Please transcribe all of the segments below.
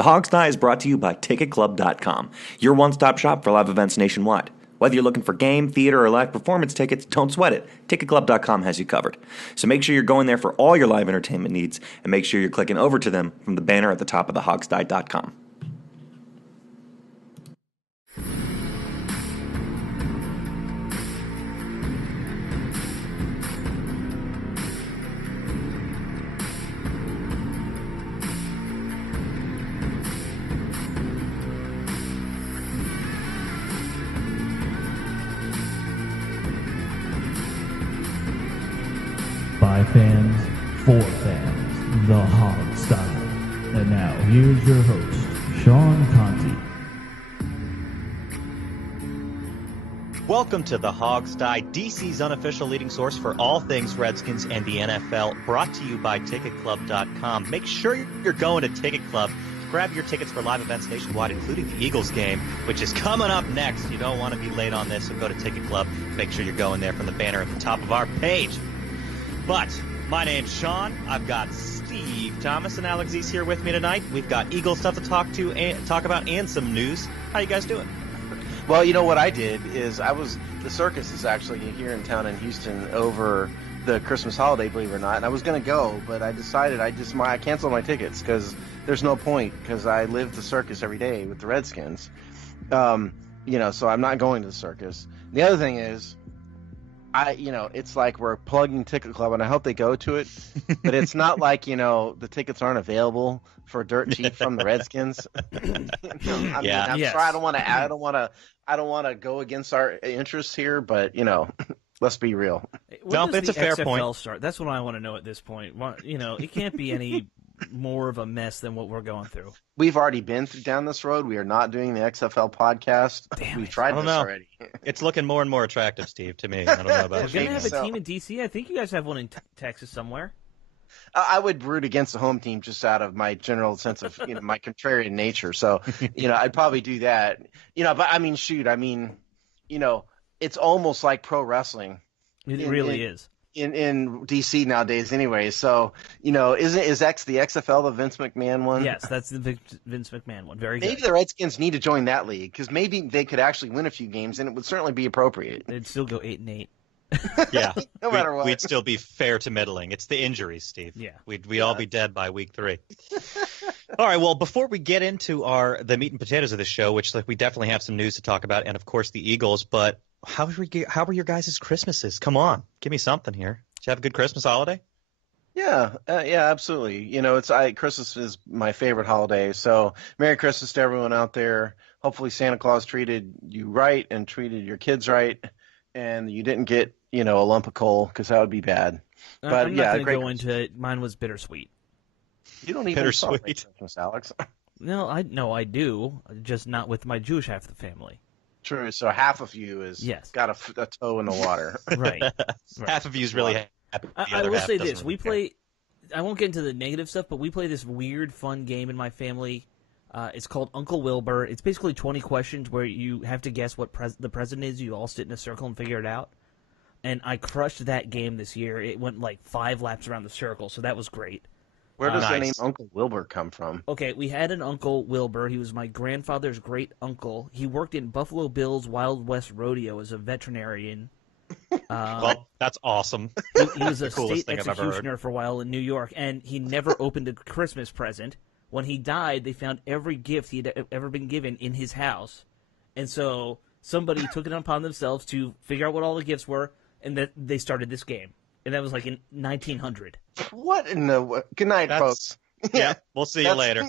The Hog Sty is brought to you by TicketClub.com, your one-stop shop for live events nationwide. Whether you're looking for game, theater, or live performance tickets, don't sweat it. TicketClub.com has you covered. So make sure you're going there for all your live entertainment needs, and make sure you're clicking over to them from the banner at the top of thehogsty.com. By fans, for fans, the Hog Sty. And now, here's your host, Sean Conti. Welcome to the Hog Sty, DC's unofficial leading source for all things Redskins and the NFL, brought to you by TicketClub.com. Make sure you're going to Ticket Club. Grab your tickets for live events nationwide, including the Eagles game, which is coming up next. You don't want to be late on this, so go to Ticket Club. Make sure you're going there from the banner at the top of our page. But my name's Sean. I've got Steve Thomas and Alex East here with me tonight. We've got Eagle stuff to talk about and some news. How you guys doing? Well, you know what I did is the circus is actually here in town in Houston over the Christmas holiday, believe it or not. And I was going to go, but I decided I canceled my tickets because there's no point because I live the circus every day with the Redskins. So I'm not going to the circus. The other thing is, it's like we're plugging Ticket Club, and I hope they go to it, but it's not like, the tickets aren't available for dirt cheap from the Redskins. I'm sorry, I don't want to go against our interests here, but let's be real. When it's does a fair XFL point. Start? That's what I want to know at this point. It can't be any more of a mess than what we're going through. We've already been down this road. We are not doing the XFL podcast. We've tried this already. It's looking more and more attractive, Steve, to me. I don't know about We're you. going to have a team in D.C. I think you guys have one in Texas somewhere. I would root against the home team just out of my general sense of my contrarian nature. So, I'd probably do that. But it's almost like pro wrestling. It really is. In DC nowadays anyway. So, is X the XFL the Vince McMahon one? Yes, that's the Vince McMahon one. Very good. Maybe the Redskins need to join that league because maybe they could actually win a few games and it would certainly be appropriate. They'd still go 8-8. Yeah. No matter what. We'd still be fair to middling. It's the injuries, Steve. Yeah. We'd all be dead by week 3. All right, well, before we get into the meat and potatoes of the show, which we definitely have some news to talk about, and of course the Eagles, but how were your guys' Christmases? Come on, give me something here. Did you have a good Christmas holiday? Yeah, absolutely. Christmas is my favorite holiday. So Merry Christmas to everyone out there. Hopefully Santa Claus treated you right and treated your kids right, and you didn't get a lump of coal because that would be bad. But I'm not going to go Christmas. into it. Mine was bittersweet. You don't even Bittersweet. celebrate Christmas, Alex. No, I do, just not with my Jewish half of the family. True. So half of you is got a toe in the water. Right. Half of you is really happy. I will say this: we play. I won't get into the negative stuff, but we play this weird, fun game in my family. It's called Uncle Wilbur. It's basically 20 questions where you have to guess what the president is. You all sit in a circle and figure it out. And I crushed that game this year. It went like 5 laps around the circle, so that was great. Where does the Nice. name Uncle Wilbur come from? Okay, we had an Uncle Wilbur. He was my grandfather's great uncle. He worked in Buffalo Bill's Wild West Rodeo as a veterinarian. Well, that's awesome. He was a Coolest state thing I've ever heard. executioner for a while in New York, and he never opened a Christmas present. When he died, they found every gift he'd ever been given in his house. And so somebody took it upon themselves to figure out what all the gifts were, and that they started this game. And that was like in 1900. What in the... Good night, folks. Yeah, we'll see you later.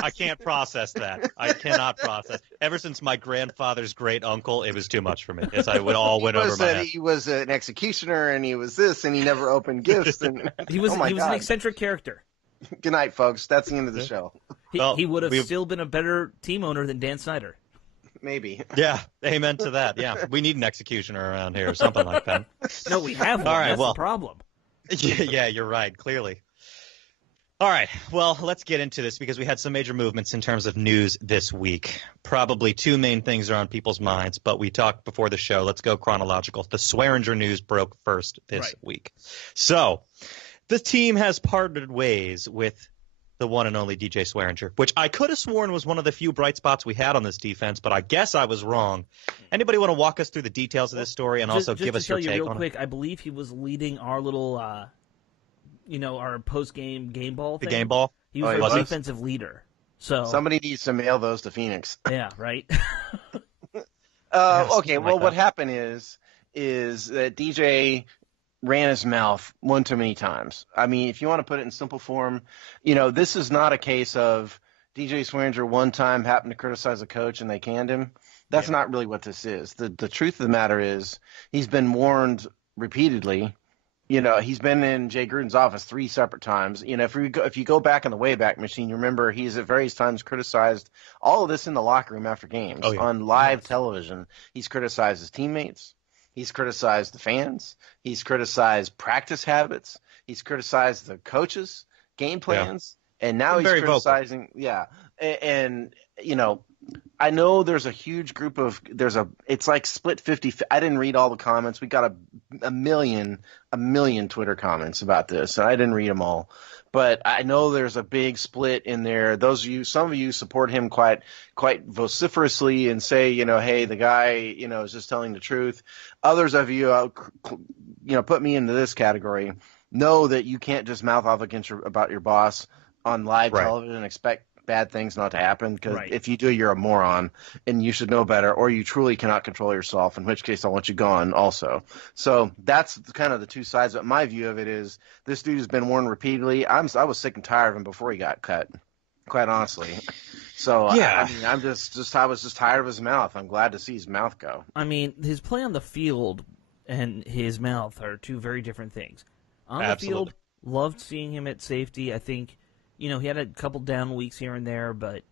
I can't process that. I cannot process. Ever since my grandfather's great uncle, it was too much for me. It went over my head. He was an executioner, and he was this, and he never opened gifts. And He was an eccentric character. Good night, folks. That's the end of the show. He would have still been a better team owner than Dan Snyder. Maybe. Yeah, amen to that. Yeah, we need an executioner around here or something like that. No, we have one. All right, That's well, the problem. Yeah, you're right, clearly. All right, well, let's get into this because we had some major movements in terms of news this week. Probably 2 main things are on people's minds, but we talked before the show. Let's go chronological. The Swearinger news broke first this week. So the team has parted ways with The one and only DJ Swearinger, which I could have sworn was one of the few bright spots we had on this defense, but I guess I was wrong. Anybody want to walk us through the details of this story and also give us your take on it? Just to tell you real quick, I believe he was leading our little, our post-game game ball thing. The game ball? He was our defensive leader. So somebody needs to mail those to Phoenix. Yeah, right? Okay, well, what happened is that DJ ran his mouth one too many times. I mean, if you want to put it in simple form, this is not a case of DJ Swearinger one time happened to criticize a coach and they canned him. That's not really what this is. The truth of the matter is he's been warned repeatedly. He's been in Jay Gruden's office 3 separate times. If you go back in the Wayback Machine, you remember he's at various times criticized all of this in the locker room after games on live television. He's criticized his teammates. He's criticized the fans. He's criticized practice habits. He's criticized the coaches' game plans. Yeah. And now he's criticizing – yeah. And, I know there's a huge group of – it's like split 50 – I didn't read all the comments. We got a million Twitter comments about this, and I didn't read them all. But I know there's a big split in there. Some of you support him quite vociferously and say, hey, the guy, is just telling the truth. Others of you, put me into this category. Know that you can't just mouth off about your boss on live television and expect bad things not to happen, because if you do, you're a moron and you should know better, or you truly cannot control yourself, in which case I want you gone also. So that's kind of the two sides. But my view of it is this dude has been warned repeatedly. I was sick and tired of him before he got cut, quite honestly. So yeah, I was just tired of his mouth. I'm glad to see his mouth go. I mean, his play on the field and his mouth are two very different things. On the field, loved seeing him at safety. I think he had a couple down weeks here and there, but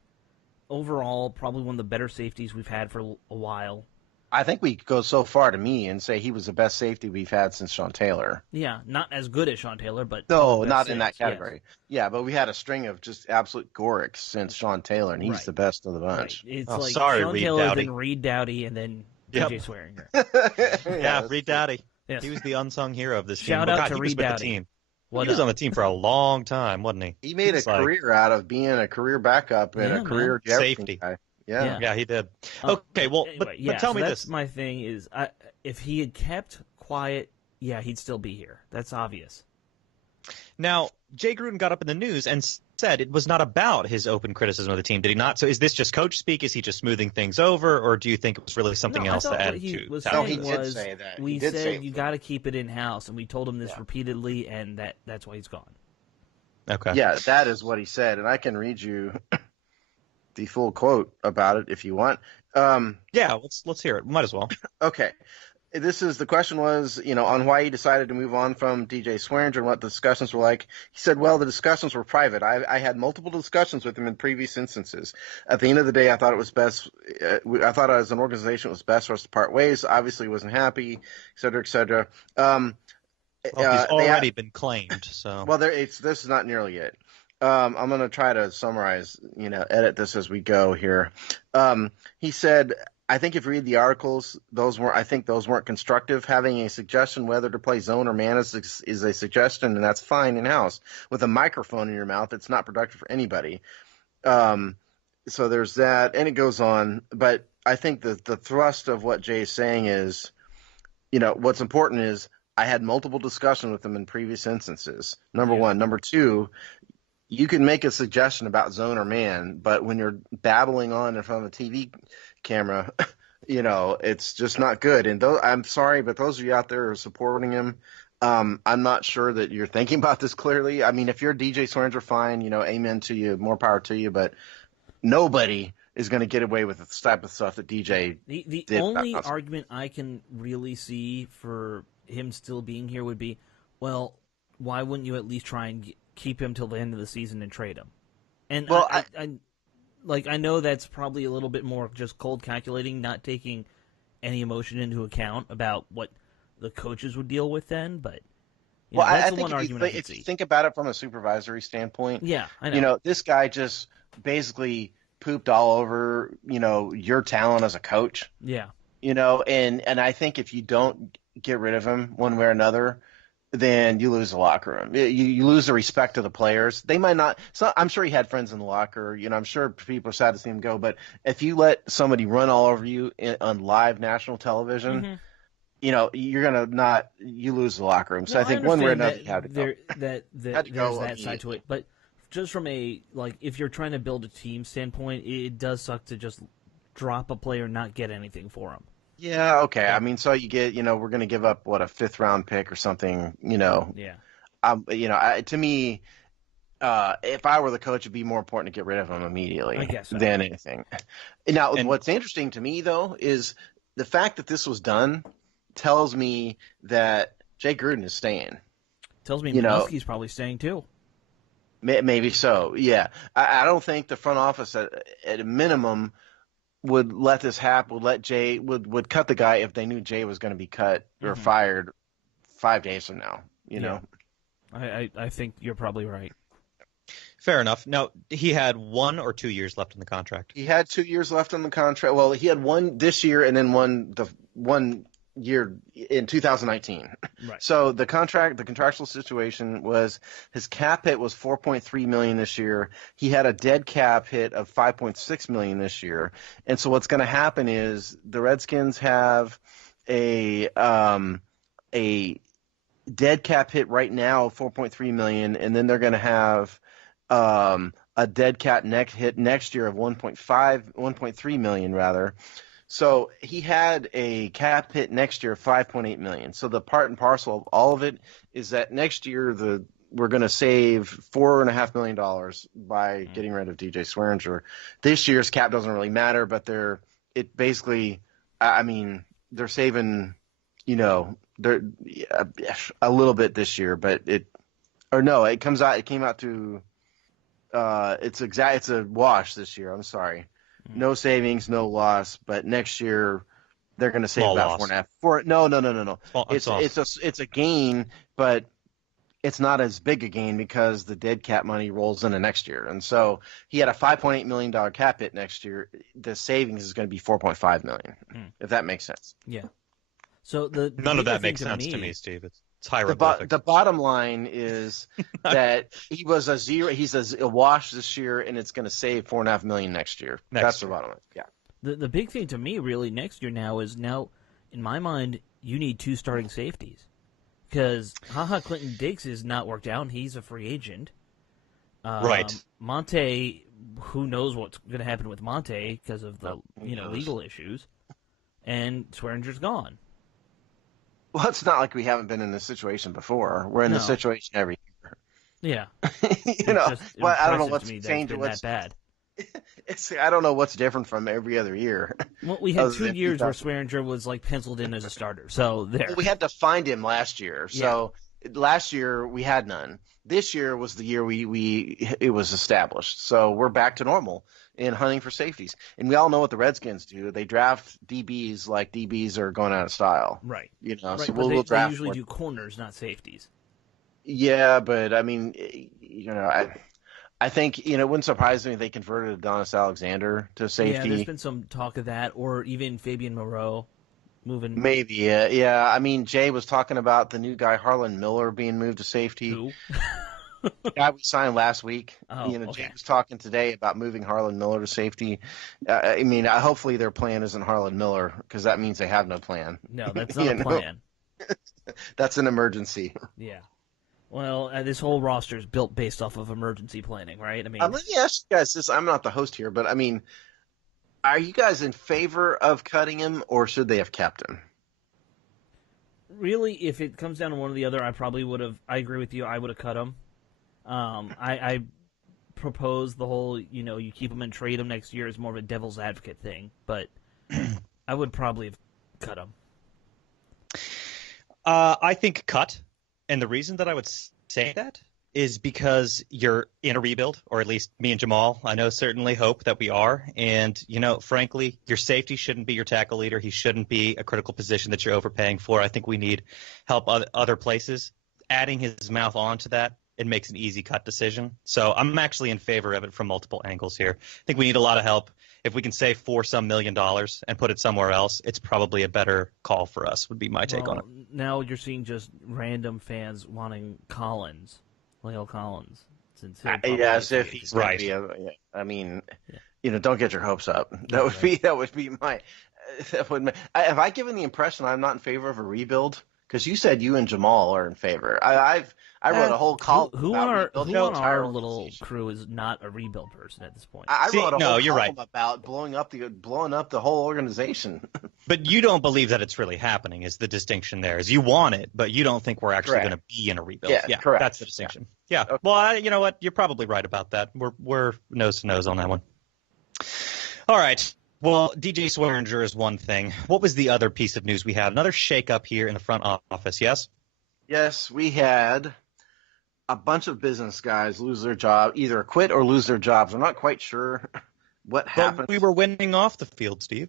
overall, probably one of the better safeties we've had for a while. I think we go so far to me and say he was the best safety we've had since Sean Taylor. Yeah, not as good as Sean Taylor, but no, not in that category. Yes. Yeah, but we had a string of just absolute Gorics since Sean Taylor, and he's the best of the bunch. Right. It's Sean Reed Taylor, Dowdy. then Reed Dowdy, and then DJ Swearinger. Yeah, Reed Dowdy. Yes. He was the unsung hero of this team. Shout out to Reed Dowdy. He was on the team for a long time, wasn't he? He made a career out of being a career backup and a career safety guy. Yeah, he did. Okay, well, anyway, but tell me that's this. My thing is, if he had kept quiet, he'd still be here. That's obvious. Now, Jay Gruden got up in the news and said it was not about his open criticism of the team, did he not? So is this just coach speak? Is he just smoothing things over, or do you think it was really something else to add to? He did say that. We said you got to keep it in house, and we told him this repeatedly, and that's why he's gone. Okay. Yeah, that is what he said, and I can read you the full quote about it if you want. Yeah, let's hear it. Might as well. Okay. The question was, on why he decided to move on from DJ Swearinger and what the discussions were like. He said, well, the discussions were private. I had multiple discussions with him in previous instances. At the end of the day, I thought it was best. I thought as an organization it was best for us to part ways. Obviously, wasn't happy, et cetera, et cetera. Well, he's already been claimed. So this is not nearly it. I'm going to try to summarize, edit this as we go here. He said, I think if you read the articles, those weren't constructive. Having a suggestion whether to play zone or man is a suggestion, and that's fine in-house. With a microphone in your mouth, it's not productive for anybody. So there's that, and it goes on. But I think the thrust of what Jay is saying is, what's important is I had multiple discussions with him in previous instances, number one. Number two, you can make a suggestion about zone or man, but when you're babbling on in front of a TV camera, it's just not good. And I'm sorry, but those of you out there who are supporting him, I'm not sure that you're thinking about this clearly. I mean, if you're DJ Swearinger, fine, amen to you, more power to you, but nobody is going to get away with this type of stuff that DJ The did. only argument I can really see for him still being here would be, well, why wouldn't you at least try and keep him till the end of the season and trade him? And well, I know that's probably a little bit more just cold calculating, not taking any emotion into account about what the coaches would deal with then, but that's the one argument I can see. If you think about it from a supervisory standpoint, yeah, I know. This guy just basically pooped all over, your talent as a coach. Yeah. And I think if you don't get rid of him one way or another, then you lose the locker room. You lose the respect of the players. They might not. So I'm sure he had friends in the locker. I'm sure people are sad to see him go. But if you let somebody run all over you on live national television, you're gonna not. You lose the locker room. So I think one way or another, you have to go. There's that side to it, but just from if you're trying to build a team standpoint, it does suck to just drop a player and not get anything for him. Yeah, okay. I mean, so you get, we're going to give up, a 5th-round pick or something, Yeah. To me, if I were the coach, it'd be more important to get rid of him immediately I guess so. than anything. Now, what's interesting to me, though, is the fact that this was done tells me that Jay Gruden is staying. Tells me Manusky's probably staying, too. Maybe so, yeah. I don't think the front office, at a minimum, would let this happen, would cut the guy if they knew Jay was going to be cut or fired 5 days from now, know? I think you're probably right. Fair enough. Now, he had 1 or 2 years left in the contract. He had 2 years left on the contract. Well, he had 1 this year and then one year in 2019. Right. So the contractual situation was his cap hit was $4.3 million this year. He had a dead cap hit of $5.6 million this year. And so what's going to happen is the Redskins have a dead cap hit right now of $4.3 million, and then they're going to have a dead cap hit next year of $1.3 million rather. So he had a cap hit next year of $5.8 million. So the part and parcel of all of it is that next year we're going to save $4.5 million by getting rid of DJ Swearinger. This year's cap doesn't really matter, but they're saving, they're a little bit this year, but it came out to it's a wash this year. I'm sorry. No savings, no loss, but next year they're going to save about $4.5. No. It's a gain, but it's not as big a gain because the dead cap money rolls into next year. And so he had a $5.8 million cap hit next year. The savings is going to be $4.5 million, if that makes sense. Yeah. So none of that makes sense to me, Steve. It's hieroglyphics. The bottom line is that he was a zero. He's a wash this year, and it's going to save $4.5 million next year. That's the bottom line. Yeah. The big thing to me really next year is in my mind you need 2 starting safeties because Clinton Diggs is not worked out. He's a free agent. Right. Monte, who knows what's going to happen with Monte because of the legal issues, and Swearinger's gone. Well, it's not like we haven't been in this situation before. We're in this situation every year. Yeah. I don't know what's changed. That bad. I don't know what's different from every other year. Well, we had 2 years where Swearinger was penciled in as a starter. So there. Well, we had to find him last year. So last year we had none. This year was the year it was established. So we're back to normal in hunting for safeties. And we all know what the Redskins do. They draft DBs like DBs are going out of style. Right. So we'll draft. They usually do corners, not safeties. Yeah, but I mean, I think it wouldn't surprise me if they converted Adonis Alexander to safety. Yeah, there's been some talk of that, or even Fabian Moreau moving. Maybe, yeah. I mean, Jay was talking about the new guy Harlan Miller being moved to safety. Who? The guy we signed last week. Okay. Jay was talking today about moving Harlan Miller to safety. Hopefully their plan isn't Harlan Miller because that means they have no plan. No, that's not a plan. That's an emergency. Yeah. Well, this whole roster is built based off of emergency planning, right? Let me ask you guys this. I'm not the host here, but are you guys in favor of cutting him, or should they have kept him? Really, if it comes down to one or the other, I probably would have. I agree with you. I would have cut him. I propose the whole, you keep him and trade him next year is more of a devil's advocate thing, but I would probably have cut him. I think cut. And the reason that I would say that is because you're in a rebuild, or at least me and Jamal, I know, certainly hope that we are. And, frankly, your safety shouldn't be your tackle leader. He shouldn't be a critical position that you're overpaying for. I think we need help other places. Adding his mouth onto that it makes an easy cut decision. So I'm actually in favor of it from multiple angles here. I think we need a lot of help. If we can save $4 million and put it somewhere else, it's probably a better call for us, would be my take on it. Now you're seeing just random fans wanting La'el Collins. Yes, if he's right. I mean, don't get your hopes up. That would be my. Have I given the impression I'm not in favor of a rebuild? Because you said you and Jamal are in favor. I wrote a whole column. Who on our little crew is not a rebuild person at this point? I wrote a whole you're column right. about blowing up the whole organization. But you don't believe that it's really happening. Is the distinction there? Is you want it, but you don't think we're actually going to be in a rebuild. Yeah, correct. That's the distinction. Yeah. Okay. Well, you know what? You're probably right about that. We're nose to nose on that one. All right. Well, DJ Swearinger is one thing. What was the other piece of news we had? Another shakeup here in the front office, yes? Yes, we had a bunch of business guys lose their job, either quit or lose their jobs. I'm not quite sure what happened. We were winning off the field, Steve.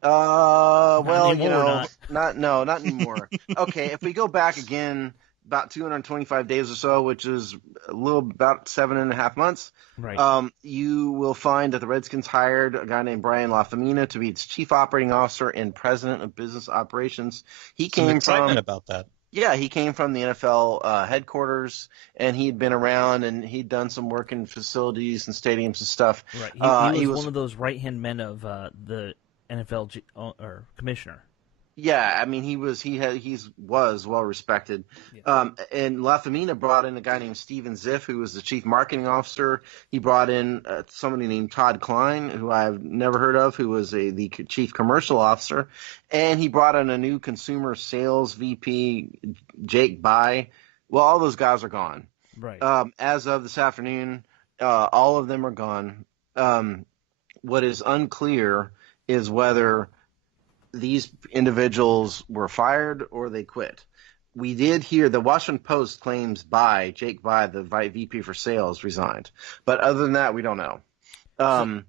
Well, anymore, not anymore. Okay, if we go back again about 225 days or so, which is about 7.5 months, right. You will find that the Redskins hired a guy named Brian LaFemina to be its chief operating officer and president of business operations. He Some came excitement about that. Yeah, he came from the NFL headquarters, and he'd been around, and he'd done some work in facilities and stadiums and stuff. Right. He was one of those right-hand men of the NFL or commissioner. Yeah, I mean, he was well respected. Yeah. And LaFemina brought in a guy named Steven Ziff, who was the chief marketing officer. He brought in somebody named Todd Klein, who I've never heard of, who was the chief commercial officer. And he brought in a new consumer sales VP, Jake Bai. Well, all those guys are gone. Right. As of this afternoon, all of them are gone. What is unclear is whether these individuals were fired or they quit. We did hear the Washington Post claims Jake Bai, the VP for sales, resigned. But other than that, we don't know. But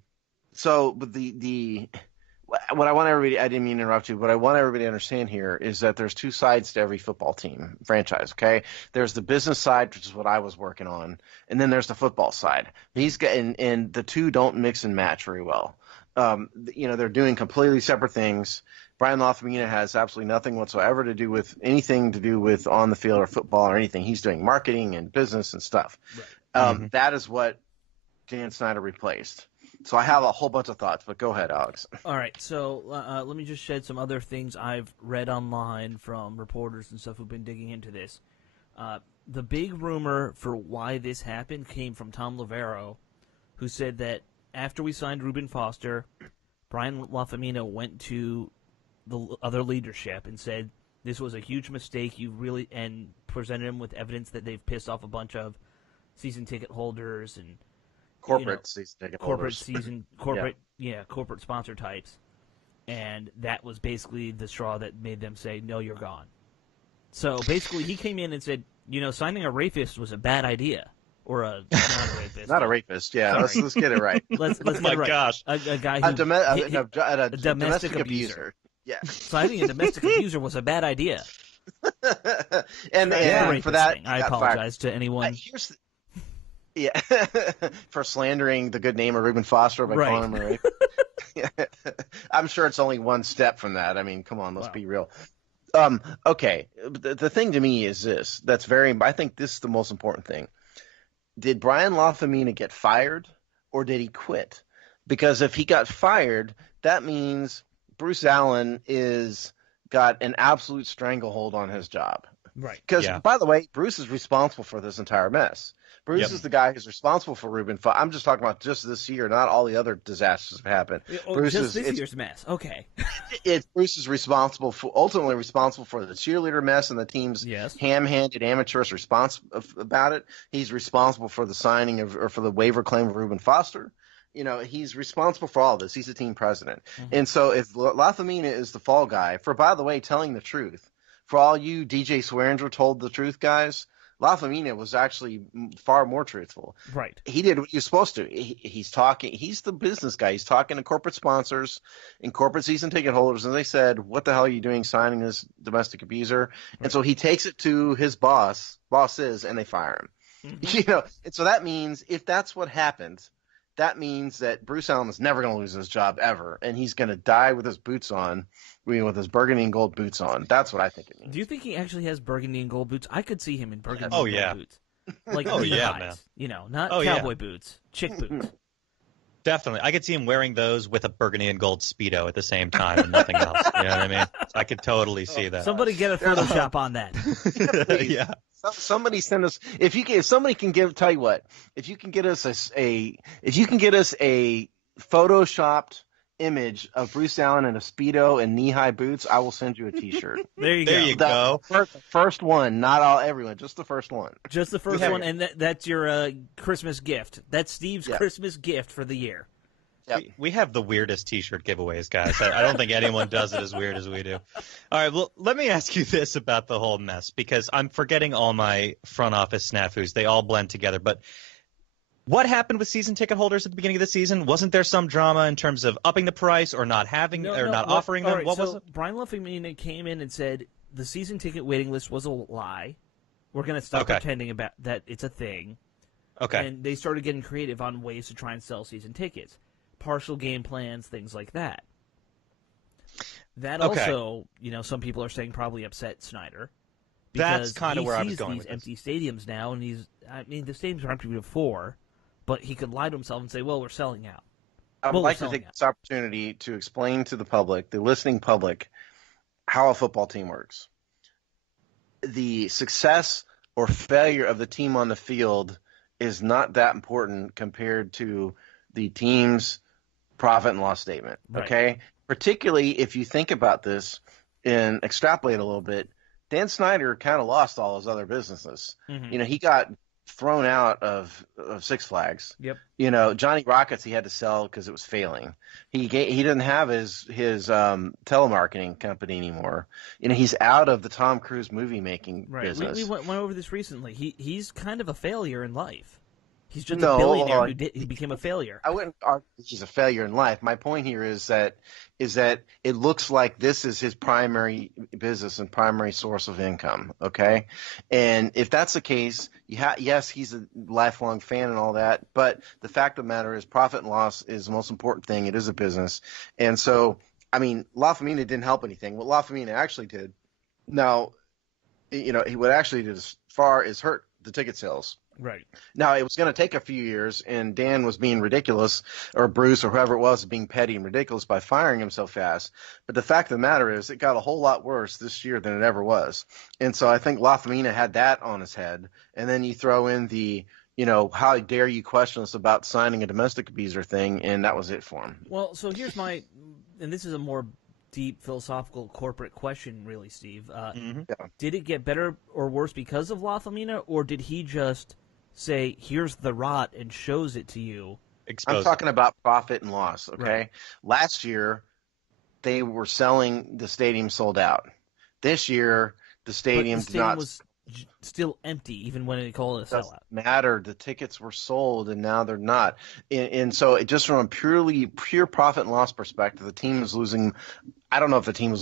what I want everybody, I didn't mean to interrupt you, but I want everybody to understand here is that there's two sides to every football team franchise. Okay. There's the business side, which is what I was working on. And then there's the football side. And the two don't mix and match very well. They're doing completely separate things. Brian LaFemina has absolutely nothing whatsoever to do with anything to do with on the field or football or anything. He's doing marketing and business and stuff. Right. That is what Dan Snyder replaced. So I have a whole bunch of thoughts, but go ahead, Alex. All right, so let me just shed some other things I've read online from reporters and stuff who've been digging into this. The big rumor for why this happened came from Tom Lavero, who said that after we signed Reuben Foster, Brian LaFemina went to the other leadership and said this was a huge mistake. And presented him with evidence that they've pissed off a bunch of season ticket holders and corporate season ticket holders. Corporate sponsor types, and that was basically the straw that made them say, "No, you're gone." So basically, he came in and said, signing a rapist was a bad idea. Or not a rapist. Not a rapist, yeah. Let's get it right. Let's get it right. Gosh. A guy who a domestic abuser. Yeah. Signing a domestic abuser was a bad idea. and for that, I apologize to anyone. For slandering the good name of Reuben Foster by calling him a rapist. I'm sure it's only one step from that. I mean, come on, let's be real. Okay, the thing to me is this. I think this is the most important thing. Did Brian LaFemina get fired or did he quit? Because if he got fired, that means Bruce Allen got an absolute stranglehold on his job. Right. Because, by the way, Bruce is responsible for this entire mess. Bruce is the guy who's responsible for Reuben Foster. I'm just talking about just this year, not all the other disasters that have happened. Just this year's mess. Okay. Bruce is ultimately responsible for the cheerleader mess and the team's ham-handed amateurish response about it. He's responsible for the signing or for the waiver claim of Reuben Foster. He's responsible for all this. He's the team president. Mm-hmm. And so if LaFemina is the fall guy for, by the way, telling the truth, for all you DJ Swearinger told the truth guys, LaFemina was actually far more truthful. Right. He did what he was supposed to. He's talking. He's the business guy. He's talking to corporate sponsors and corporate season ticket holders, and they said, "What the hell are you doing signing this domestic abuser?" Right. And so he takes it to his bosses, and they fire him. And so that means if that's what happens, that means that Bruce Allen is never going to lose his job ever, and he's going to die with his boots on, with his burgundy and gold boots on. That's what I think it means. Do you think he actually has burgundy and gold boots? I could see him in burgundy and Oh, gold yeah. boots. Like Oh, yeah, highs, man. Not Oh, cowboy yeah. boots, chick boots. Definitely. I could see him wearing those with a burgundy and gold Speedo at the same time and nothing else. You know what I mean? I could totally see that. Somebody get a Photoshop on that. Yeah. Somebody send us if somebody can tell you what, if you can get us a photoshopped image of Bruce Allen in a Speedo and knee-high boots, I will send you a T-shirt. There you There go. you go. First one, not everyone, just the first one. Just the first Yeah. one, and that's your Christmas gift. That's Steve's Yeah. Christmas gift for the year. Yep. We have the weirdest T-shirt giveaways, guys. I don't think anyone does it as weird as we do. All right, well, let me ask you this about the whole mess, because I'm forgetting all my front office snafus. They all blend together. But what happened with season ticket holders at the beginning of the season? Wasn't there some drama in terms of upping the price or not offering them? Right, what so was it? Brian Lafemina came in and said the season ticket waiting list was a lie. We're going to stop Okay. pretending about that it's a thing. Okay. And they started getting creative on ways to try and sell season tickets. Partial game plans, things like that. That Okay. also, some people are saying probably upset Snyder. That's Because kinda he where I was sees going these with this. empty stadiums now, and the stadiums are empty before, but he could lie to himself and say, well, we're selling out. I would Well, like we're to take selling this opportunity to explain to the public, the listening public, how a football team works. The success or failure of the team on the field is not that important compared to the team's profit and loss statement. Right. Okay? Particularly if you think about this and extrapolate a little bit, Dan Snyder kind of lost all his other businesses. Mhm. He got thrown out of Six Flags. Yep. Johnny Rockets he had to sell because it was failing. He didn't have his telemarketing company anymore. He's out of the Tom Cruise movie making Right. business. We went over this recently. He's kind of a failure in life. He's just No, a billionaire who became a failure. I wouldn't argue he's a failure in life. My point here is that it looks like this is his primary business and primary source of income. Okay, and if that's the case, yes, he's a lifelong fan and all that. But the fact of the matter is, profit and loss is the most important thing. It is a business, and so Lafemina didn't help anything. What Lafemina actually did, now, he what actually did as far as hurt the ticket sales. Right. Now, it was going to take a few years, and Dan was being ridiculous, or Bruce, or whoever it was, being petty and ridiculous by firing him so fast. But the fact of the matter is, it got a whole lot worse this year than it ever was. And so I think Lafemina had that on his head. And then you throw in the, how dare you question us about signing a domestic abuser thing, and that was it for him. Well, so here's and this is a more deep philosophical corporate question, really, Steve. Did it get better or worse because of Lafemina, or did he just say, here's the rot and shows it to you? I'm talking about profit and loss, okay? Right. Last year, they were selling the stadium sold out. This year, the stadium, But the stadium was still empty, even when it called it a sellout. Matter. The tickets were sold, and now they're not. And so, just from a pure profit and loss perspective, the team is losing. I don't know if the team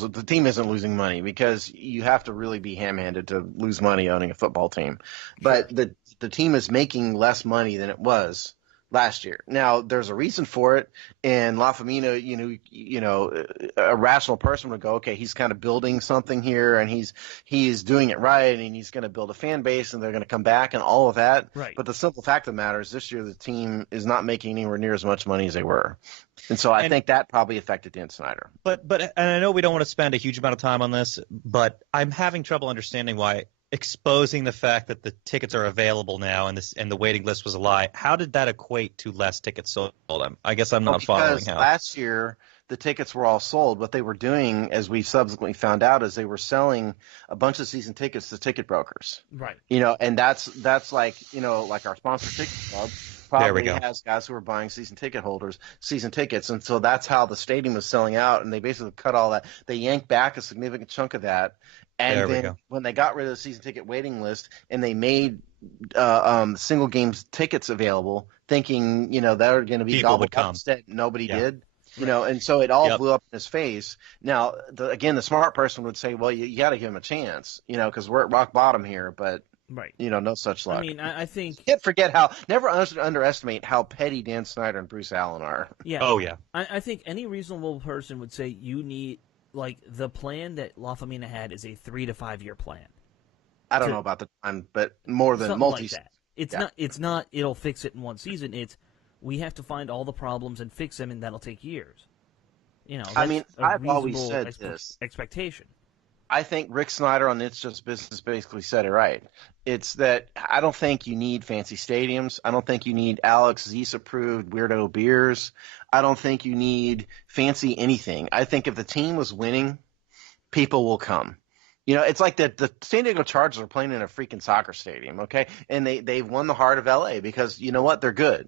isn't losing money, because you have to really be ham-handed to lose money owning a football team. But the team is making less money than it was last year. Now, there's a reason for it, and Lafemina, a rational person would go, okay, he's kind of building something here, and he's doing it right, and he's going to build a fan base, and they're going to come back, and all of that. Right. But the simple fact of the matter is, this year the team is not making anywhere near as much money as they were, and so I think that probably affected Dan Snyder. But and I know we don't want to spend a huge amount of time on this, but I'm having trouble understanding why exposing the fact that the tickets are available now and the waiting list was a lie. How did that equate to less tickets sold? I guess I'm not following because how. Last year the tickets were all sold. What they were doing, as we subsequently found out, is they were selling a bunch of season tickets to ticket brokers. Right. And that's like our sponsor ticket club probably has guys who are buying season tickets, and so that's how the stadium was selling out, and they basically cut all that. They yanked back a significant chunk of that. And then when they got rid of the season ticket waiting list and they made single games tickets available, thinking they were going to be gobbled up instead, nobody did. And so it all blew up in his face. Now, the smart person would say, well, you got to give him a chance, because we're at rock bottom here. But Right. No such luck. I mean, I think... Never underestimate how petty Dan Snyder and Bruce Allen are. Yeah. Oh, yeah. I think any reasonable person would say you need, like, the plan that Lafamina had is a 3 to 5 year plan. I don't know about the time, but more than Something multi. like that. It's not, it'll fix it in one season. It's, we have to find all the problems and fix them, and that'll take years. That's I've always reasonable said this. expectation. I think Rick Snyder on It's Just Business basically said it right. It's that I don't think you need fancy stadiums. I don't think you need Alex Zeese-approved weirdo beers. I don't think you need fancy anything. I think if the team was winning, people will come. It's like the San Diego Chargers are playing in a freaking soccer stadium, okay? And they've won the heart of L.A. because you know what? They're good.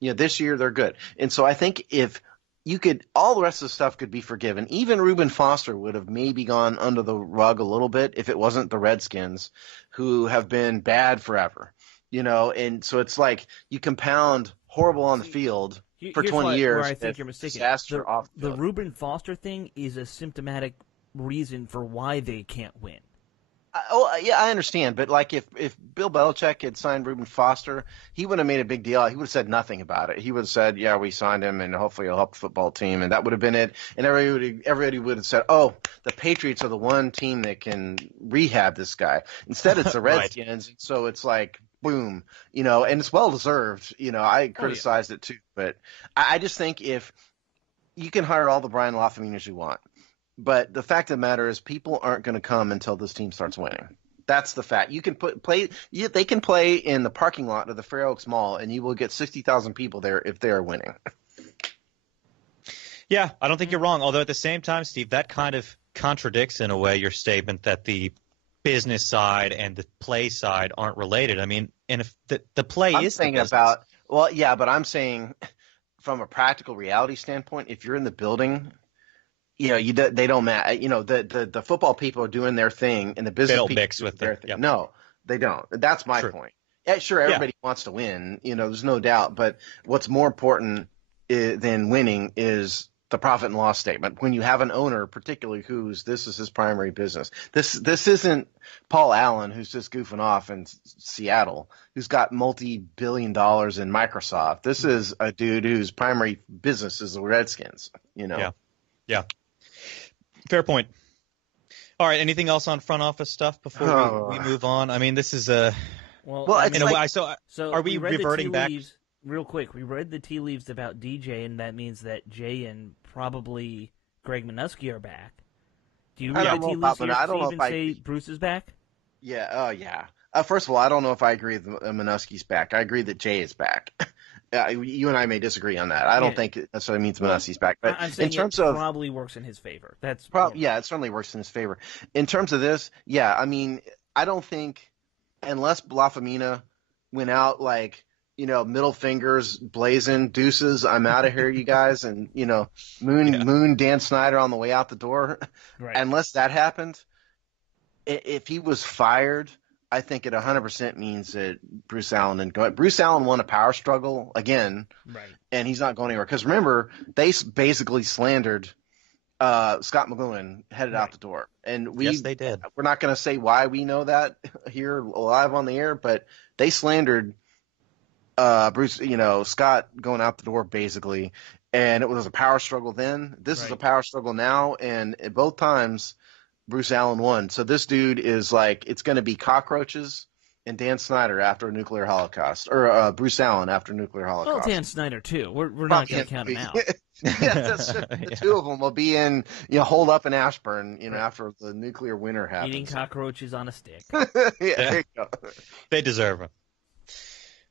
This year they're good. And so I think if you could, all the rest of the stuff could be forgiven. Even Reuben Foster would have maybe gone under the rug a little bit if it wasn't the Redskins, who have been bad forever, and so it's like you compound horrible on the field for 20 years. Where I think you're mistaken. Disaster off the field. field. The Reuben Foster thing is a symptomatic reason for why they can't win. I understand, but like if Bill Belichick had signed Reuben Foster, he would have made a big deal. He would have said nothing about it. He would have said, "Yeah, we signed him, and hopefully he'll help the football team," and that would have been it. And everybody would have said, "Oh, the Patriots are the one team that can rehab this guy." Instead, it's the Redskins, right. So it's like boom, and it's well deserved. I criticized it too, but I just think if you can hire all the Brian Lafaminas you want. But the fact of the matter is, people aren't going to come until this team starts winning. That's the fact. You can they can play in the parking lot of the Fair Oaks Mall, and you will get 60,000 people there if they are winning. Yeah, I don't think you're wrong. Although at the same time, Steve, that kind of contradicts in a way your statement that the business side and the play side aren't related. I mean, and if the play I'm is saying the business. But I'm saying from a practical reality standpoint, if you're in the building. They don't matter. The football people are doing their thing, and the business people mix with their thing. Yep. No, they don't. That's my point. Yeah, sure, everybody wants to win. There's no doubt. But what's more important than winning is the profit and loss statement. When you have an owner, particularly this is his primary business. This isn't Paul Allen, who's just goofing off in Seattle, who's got multi-billion dollars in Microsoft. This is a dude whose primary business is the Redskins. Yeah. Fair point. All right. Anything else on front office stuff before we move on? I mean, this is a. So are we reverting back? Leaves, real quick, we read the tea leaves about DJ, and that means that Jay and probably Greg Minuski are back. Do you read the tea leaves here to even say Bruce is back? Yeah. Yeah. First of all, I don't know if I agree that Minuski's back. I agree that Jay is back. You and I may disagree on that. I don't think it necessarily means Minuski's back. But I'm saying in terms it of probably works in his favor. That's yeah, it certainly works in his favor. In terms of this, yeah, I mean, I don't think unless Lafamina went out like middle fingers blazing, deuces, I'm out of here, you guys, and moon Dan Snyder on the way out the door. Right. Unless that happened, if he was fired. I think it 100% means that Bruce Allen didn't go. Bruce Allen won a power struggle again, right? And he's not going anywhere. Because remember, they basically slandered Scott McLuhan headed out the door, and yes, they did. We're not going to say why we know that here live on the air, but they slandered Bruce. Scott going out the door basically, and it was a power struggle then. This is a power struggle now, and at both times. Bruce Allen won. So this dude is like, it's going to be cockroaches and Dan Snyder after a nuclear holocaust, or Bruce Allen after a nuclear holocaust. Well, Dan Snyder too. We're not going to count him out. The two of them will be in, holed up in Ashburn, after the nuclear winter happens. Eating cockroaches on a stick. There you go. They deserve them.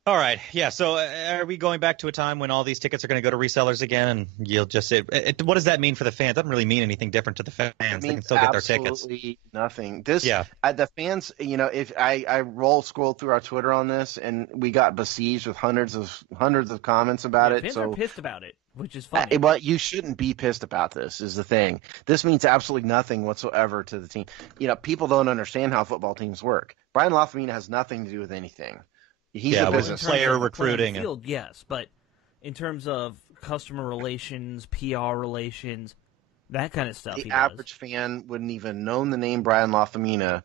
All right. Yeah. So are we going back to a time when all these tickets are going to go to resellers again? And you'll just say, what does that mean for the fans? It doesn't really mean anything different to the fans. They can still get their tickets. Absolutely nothing. The fans, if I scroll through our Twitter on this, and we got besieged with hundreds of comments about it. Fans are pissed about it, which is funny. But you shouldn't be pissed about this, is the thing. This means absolutely nothing whatsoever to the team. People don't understand how football teams work. Brian Lafamina has nothing to do with anything. He's a business player recruiting. Field, yes, but in terms of customer relations, PR relations, that kind of stuff. The average fan wouldn't even known the name Brian Lafamina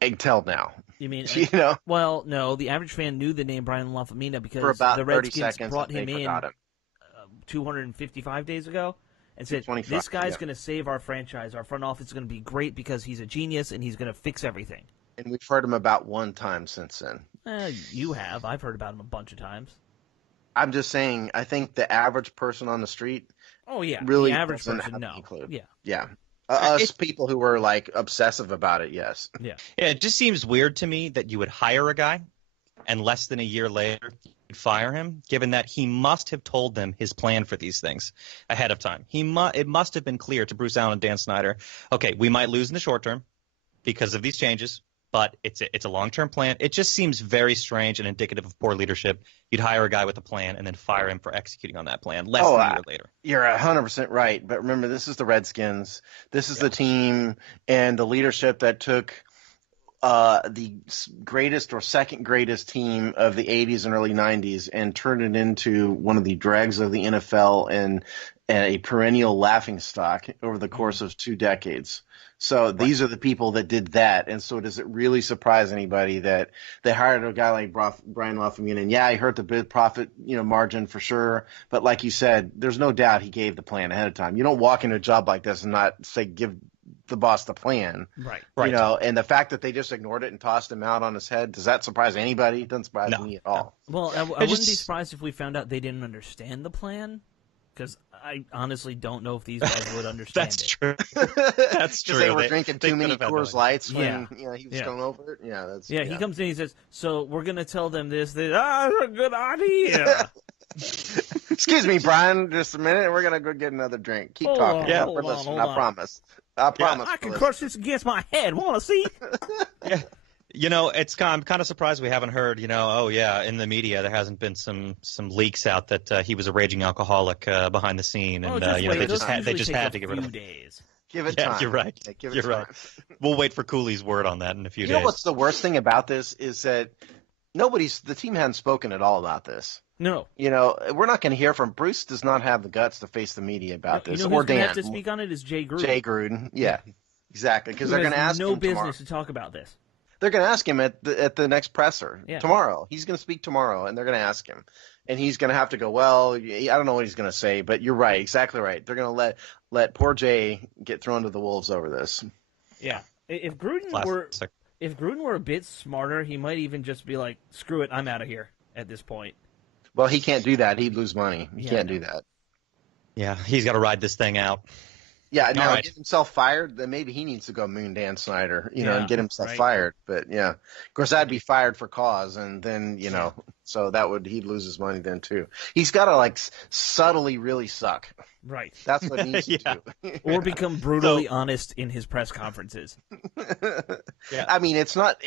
Until now. You mean, You know? Well, no, the average fan knew the name Brian Lafemina because For about the 30 Redskins seconds brought they him in forgot him. 255 days ago and said, 225, this guy's yeah. going to save our franchise. Our front office is going to be great because he's a genius and he's going to fix everything. And we've heard him about one time since then. You have. I've heard about him a bunch of times. I'm just saying, I think the average person on the street Oh, yeah. really the average doesn't person, have no. any clue. Yeah. Yeah. Us people who were like obsessive about it, yes. Yeah. Yeah, it just seems weird to me that you would hire a guy and less than a year later you'd fire him, given that he must have told them his plan for these things ahead of time. It must have been clear to Bruce Allen and Dan Snyder, okay, we might lose in the short term because of these changes, but it's a long-term plan. It just seems very strange and indicative of poor leadership. You'd hire a guy with a plan and then fire him for executing on that plan less than a year later. You're 100% right. But remember, this is the Redskins. This is the team and the leadership that took the greatest or second greatest team of the 80s and early 90s and turned it into one of the dregs of the NFL and a perennial laughingstock over the course of 2 decades. So these are the people that did that. And so does it really surprise anybody that they hired a guy like Brian Lafemina? And yeah, he hurt the bid profit, margin for sure. But like you said, there's no doubt he gave the plan ahead of time. You don't walk into a job like this and not say, give the boss the plan. Right. And the fact that they just ignored it and tossed him out on his head, does that surprise anybody? It doesn't surprise me at all. Well, I wouldn't be surprised if we found out they didn't understand the plan. Because I honestly don't know if these guys would understand That's it. True. That's true. They were drinking too many Coors Lights when he was going over it. Yeah, he comes in and he says, so we're going to tell them this. That's a good idea. Excuse me, Brian, just a minute. We're going to go get another drink. Keep talking. Hold on. I promise. I promise. I can crush this against my head. Want to see? Yeah. I'm kind of surprised we haven't heard, in the media there hasn't been some leaks out that he was a raging alcoholic behind the scene, and they just had to get rid of him. Days. Give it time. You're right. Yeah, give it you're time. right. We'll wait for Cooley's word on that in a few days. You know what's the worst thing about this is that the team hadn't spoken at all about this. No. We're not going to hear from Bruce. Does not have the guts to face the media about this. Who's or Dan. have to speak on it is Jay Gruden. Jay Gruden. Yeah, exactly. Because they're going to ask him no business tomorrow. to talk about this. They're going to ask him at the next presser tomorrow. He's going to speak tomorrow, and they're going to ask him. And he's going to have to go, well, I don't know what he's going to say, but you're right, exactly right. They're going to let poor Jay get thrown to the wolves over this. Yeah. If Gruden were a bit smarter, he might even just be like, screw it, I'm out of here at this point. Well, he can't do that. He'd lose money. He can't do that. Yeah, he's got to ride this thing out. Yeah, now get himself fired, then maybe he needs to go moon Dan Snyder, and get himself fired. But yeah, of course that'd be fired for cause, and then so he'd lose his money then too. He's got to subtly really suck. Right. That's what he needs to do. Or become brutally honest in his press conferences. Yeah. I mean, it's not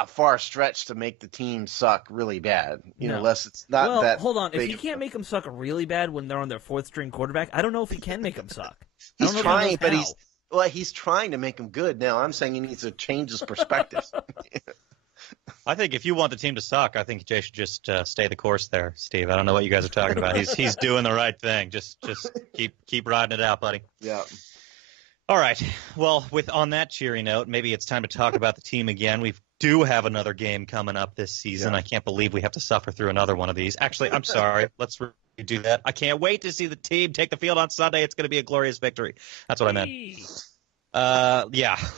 a far stretch to make the team suck really bad, unless it's not that. Hold on. If big he can't make them suck really bad when they're on their 4th string quarterback, I don't know if he can make them suck. He's trying, but he's trying to make them good. Now I'm saying he needs to change his perspective. I think if you want the team to suck, I think Jay should just stay the course there, Steve. I don't know what you guys are talking about. He's doing the right thing. Just keep riding it out, buddy. Yeah. All right. Well, on that cheery note, maybe it's time to talk about the team again. We do have another game coming up this season. I can't believe we have to suffer through another one of these. Actually, I'm sorry. Let's redo that. I can't wait to see the team take the field on Sunday. It's going to be a glorious victory. That's what I meant.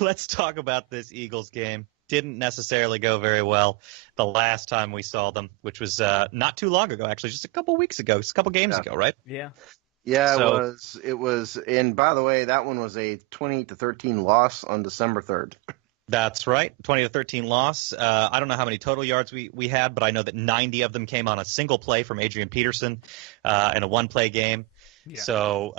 Let's talk about this Eagles game. Didn't necessarily go very well the last time we saw them, which was not too long ago, actually, just a couple weeks ago, just a couple games ago, right? Yeah. Yeah, it was. And by the way, that one was a 20-13 loss on December 3rd. That's right, 20-13 loss. I don't know how many total yards we had, but I know that 90 of them came on a single play from Adrian Peterson in a one-play game. Yeah. So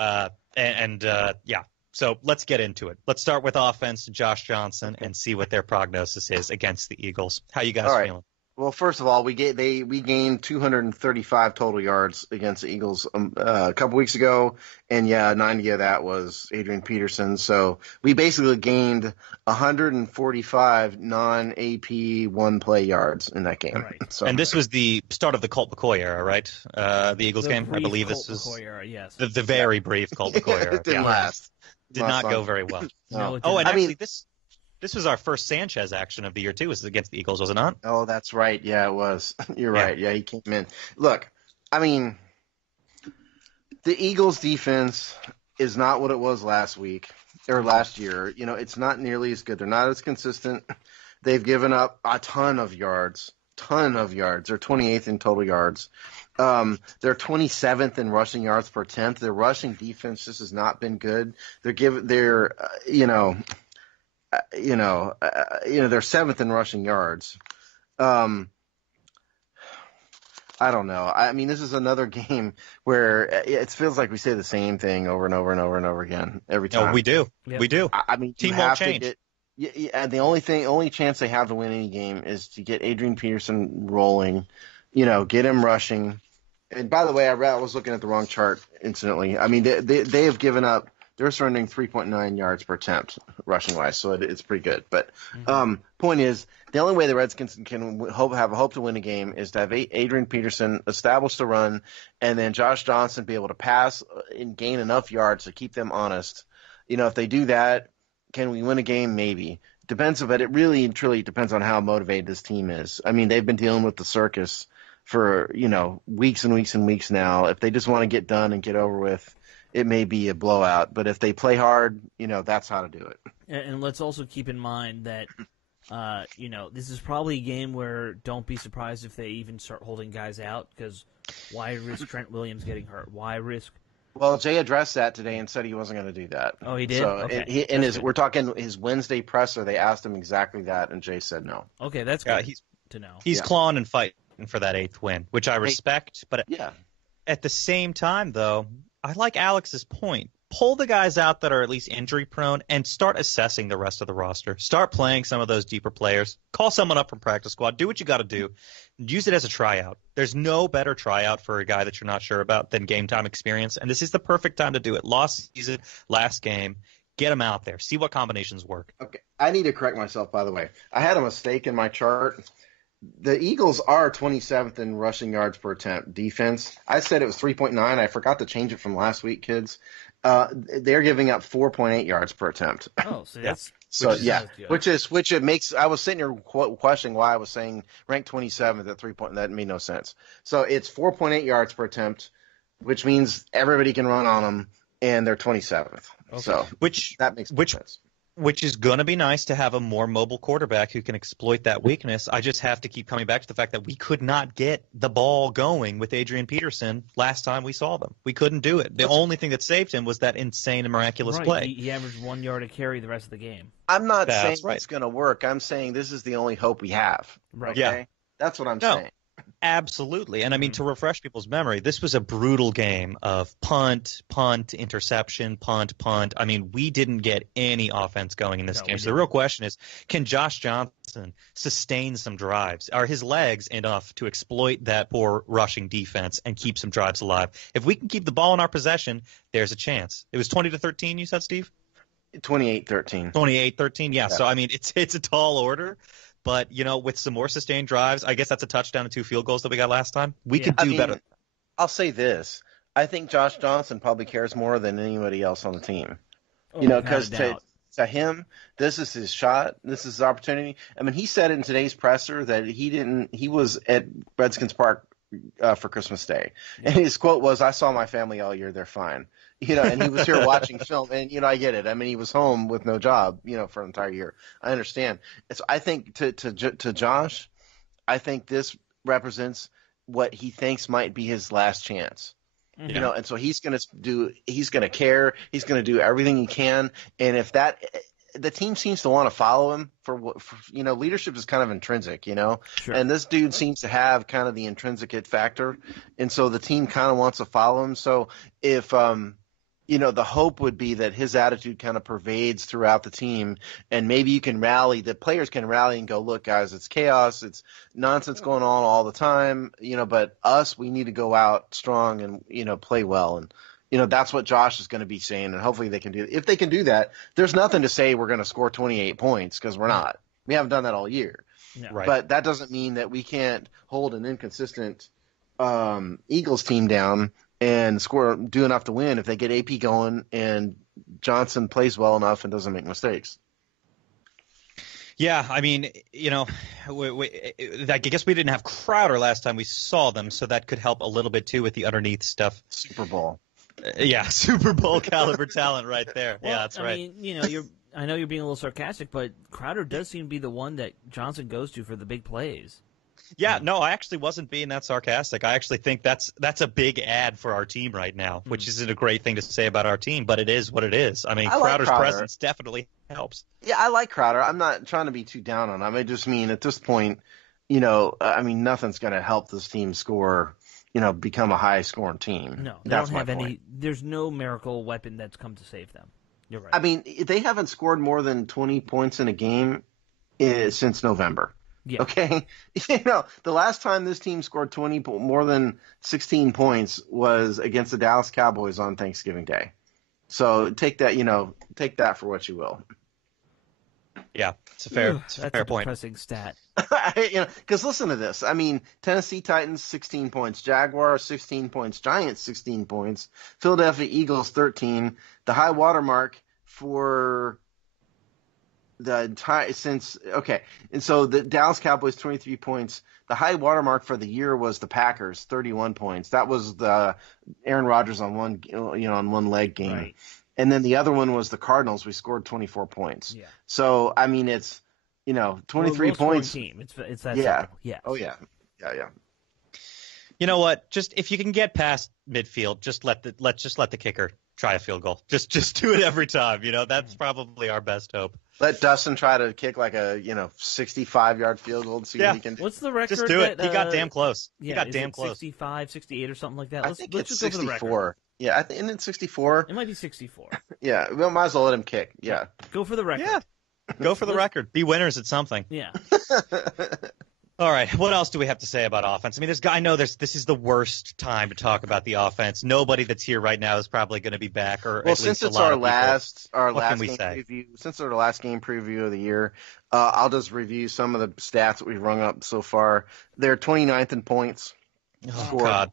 So let's get into it. Let's start with offense, Josh Johnson, and see what their prognosis is against the Eagles. How you guys feeling? Well, first of all, we gained 235 total yards against the Eagles a couple weeks ago, and 90 of that was Adrian Peterson. So we basically gained 145 non-AP one-play yards in that game. Right. So, and this was the start of the Colt McCoy era, right? The Eagles game, I believe this is Colt McCoy era, yes. the very brief Colt McCoy era. It didn't last. Did not go very well. No, and actually this This was our first Sanchez action of the year, too. This was against the Eagles, was it not? Oh, that's right. Yeah, it was. You're Yeah. right. Yeah, he came in. Look, I mean, the Eagles defense is not what it was last week or last year. It's not nearly as good. They're not as consistent. They've given up a ton of yards. They're 28th in total yards. They're 27th in rushing yards per attempt. Their rushing defense just has not been good. They're 7th in rushing yards. I don't know. I mean, this is another game where it feels like we say the same thing over and over and over and over again every time. No, we do. Yep. We do. I mean, Team you won't have to change. and the only chance they have to win any game is to get Adrian Peterson rolling, get him rushing. And by the way, I was looking at the wrong chart incidentally. I mean, they have given up. They're surrendering 3.9 yards per attempt rushing wise, so it's pretty good. But point is, the only way the Redskins can have a hope to win a game is to have Adrian Peterson establish the run, and then Josh Johnson be able to pass and gain enough yards to keep them honest. If they do that, can we win a game? Maybe. Depends, but it really and truly depends on how motivated this team is. I mean, they've been dealing with the circus for weeks and weeks and weeks now. If they just want to get done and get over with, it may be a blowout. But if they play hard, that's how to do it. And let's also keep in mind that this is probably a game where don't be surprised if they even start holding guys out, because why risk Trent Williams getting hurt? Why risk? Well, Jay addressed that today and said he wasn't going to do that. Oh, he did? So, Okay. we're talking his Wednesday presser. They asked him exactly that, and Jay said no. Okay, that's Yeah, good to know. He's clawing and fighting for that 8th win, which I respect. But Yeah. at the same time, though, I like Alex's point. Pull the guys out that are at least injury prone and start assessing the rest of the roster. Start playing some of those deeper players. Call someone up from practice squad. Do what you got to do. Use it as a tryout. There's no better tryout for a guy that you're not sure about than game time experience, and this is the perfect time to do it. Lost season, last game. Get them out there. See what combinations work. Okay. I need to correct myself, by the way. I had a mistake in my chart. The Eagles are 27th in rushing yards per attempt defense. I said it was 3.9. I forgot to change it from last week, kids. They're giving up 4.8 yards per attempt. Oh, so that's which it makes. I was sitting here questioning why I was saying ranked 27th at 3 point. That made no sense. So it's 4.8 yards per attempt, which means everybody can run on them, and they're 27th. Okay. So that makes sense. Which is going to be nice to have a more mobile quarterback who can exploit that weakness. I just have to keep coming back to the fact that we could not get the ball going with Adrian Peterson last time we saw them. We couldn't do it. The only thing that saved him was that insane and miraculous play. He averaged 1 yard a carry the rest of the game. I'm not saying it's going to work. I'm saying this is the only hope we have. Right. Okay? Yeah. That's what I'm saying. Absolutely. And I mean, to refresh people's memory, this was a brutal game of punt, interception, punt. I mean, we didn't get any offense going in this game. So the real question is, can Josh Johnson sustain some drives? Are his legs enough to exploit that poor rushing defense and keep some drives alive? If we can keep the ball in our possession, there's a chance. It was 20-13, you said, Steve? 28-13. 28-13, yeah. So, I mean, it's a tall order. But, with some more sustained drives, I guess that's a touchdown and 2 field goals that we got last time. We could do better. I'll say this. I think Josh Johnson probably cares more than anybody else on the team. Oh, Because to him, this is his shot. This is his opportunity. I mean, he said in today's presser that he was at Redskins Park for Christmas Day. And his quote was, "I saw my family all year. They're fine." And he was here watching film, and I get it. I mean, he was home with no job, for an entire year. I understand. So I think to Josh, I think this represents what he thinks might be his last chance. Mm-hmm. And so he's going to care, he's going to do everything he can, and if the team seems to want to follow him for leadership is kind of intrinsic, Sure. And this dude seems to have kind of the intrinsic it factor, and so the team kind of wants to follow him. So if the hope would be that his attitude kind of pervades throughout the team, and maybe the players can rally and go, "Look, guys, it's chaos. It's nonsense going on all the time, but we need to go out strong and, play well." And, that's what Josh is going to be saying, and hopefully they can do it. If they can do that, there's nothing to say we're going to score 28 points, because we're not. We haven't done that all year. No. Right. But that doesn't mean that we can't hold an inconsistent Eagles team down and do enough to win if they get AP going and Johnson plays well enough and doesn't make mistakes. Yeah, I mean, I guess we didn't have Crowder last time we saw them, so that could help a little bit too with the underneath stuff. Super Bowl. Yeah, Super Bowl caliber talent right there. Well, yeah, that's right. I mean, I know you're being a little sarcastic, but Crowder does seem to be the one that Johnson goes to for the big plays. Yeah, no, I actually wasn't being that sarcastic. I actually think that's a big ad for our team right now, which isn't a great thing to say about our team, but it is what it is. I mean, Crowder's presence definitely helps. Yeah, I like Crowder. I'm not trying to be too down on him. I just mean at this point, nothing's going to help this team score, become a high-scoring team. No, they don't have any. There's no miracle weapon that's come to save them. You're right. I mean, they haven't scored more than 20 points in a game since November. Yeah. Okay. The last time this team scored more than 16 points was against the Dallas Cowboys on Thanksgiving Day. So take that for what you will. Yeah, it's a fair point. Depressing stat. Because listen to this. I mean, Tennessee Titans 16 points, Jaguars 16 points, Giants 16 points, Philadelphia Eagles 13. The high water mark for the entire and so the Dallas Cowboys 23 points. The high water mark for the year was the Packers 31 points. That was the Aaron Rodgers on one leg game. Right. And then the other one was the Cardinals. We scored 24 points. Yeah. So I mean, it's 23 points. Team. It's that Yeah. simple. Yes. Oh yeah. Yeah. You know what? Just if you can get past midfield, just let the kicker try a field goal. Just do it every time. That's probably our best hope. Let Dustin try to kick like a 65-yard field goal and see what he can do. What's the record? Just do it. He got damn close. Yeah, he got damn close. 65, 68 or something like that. I think let's it's just go for the 64. record. Yeah, isn't it 64? It might be 64. Yeah, we might as well let him kick. Yeah. Go for the record. Yeah. Go for the record. Be winners at something. Yeah. All right. What else do we have to say about offense? I mean, this is the worst time to talk about the offense. Nobody that's here right now is probably going to be back, or at since least it's a lot our of last game preview, since it's our last game preview of the year, I'll just review some of the stats that we've rung up so far. They're 29th in points. Oh God.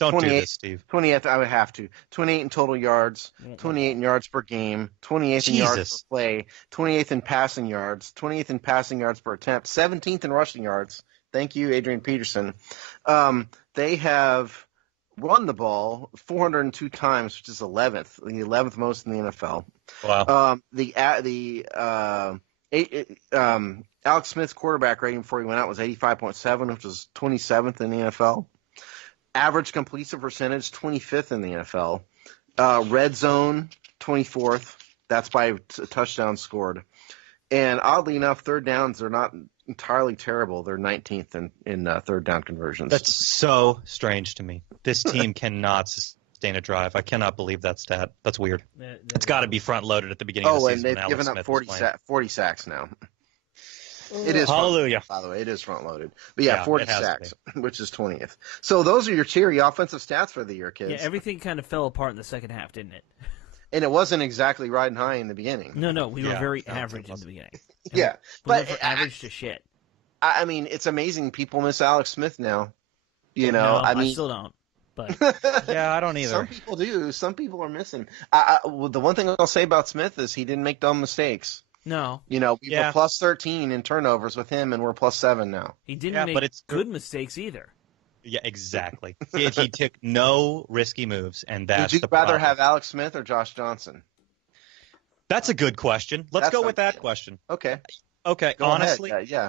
Don't do this, Steve. 28th, I would have to. 28 in total yards, 28 in yards per game, 28th in yards per play, 28th in passing yards, 28th in passing yards per attempt, 17th in rushing yards. Thank you, Adrian Peterson. They have run the ball 402 times, which is 11th, the 11th most in the NFL. Wow. Alex Smith's quarterback rating before he went out was 85.7, which was 27th in the NFL. Average completion percentage, 25th in the NFL. Red zone, 24th. That's by touchdowns scored. And oddly enough, third downs are not entirely terrible. They're 19th in third down conversions. That's so strange to me. This team cannot sustain a drive. I cannot believe that stat. That's weird. It's got to be front-loaded at the beginning of the season. And they've given up 40 sacks now. It is hallelujah. By the way, it is front-loaded. But yeah 40 sacks, which is 20th. So those are your cheery offensive stats for the year, kids. Yeah, everything kind of fell apart in the second half, didn't it? And it wasn't exactly riding high in the beginning. No, we were very average in the beginning. Yeah, but average to shit. I mean, it's amazing people miss Alex Smith now. I still don't. But yeah, I don't either. Some people do. Some people are missing. The one thing I'll say about Smith is he didn't make dumb mistakes. No. We were plus 13 in turnovers with him, and we're plus 7 now. He didn't make good mistakes either. Yeah, exactly. He took no risky moves, and that's Would you rather have Alex Smith or Josh Johnson? That's a good question. Let's go with that question. Okay. Honestly, yeah.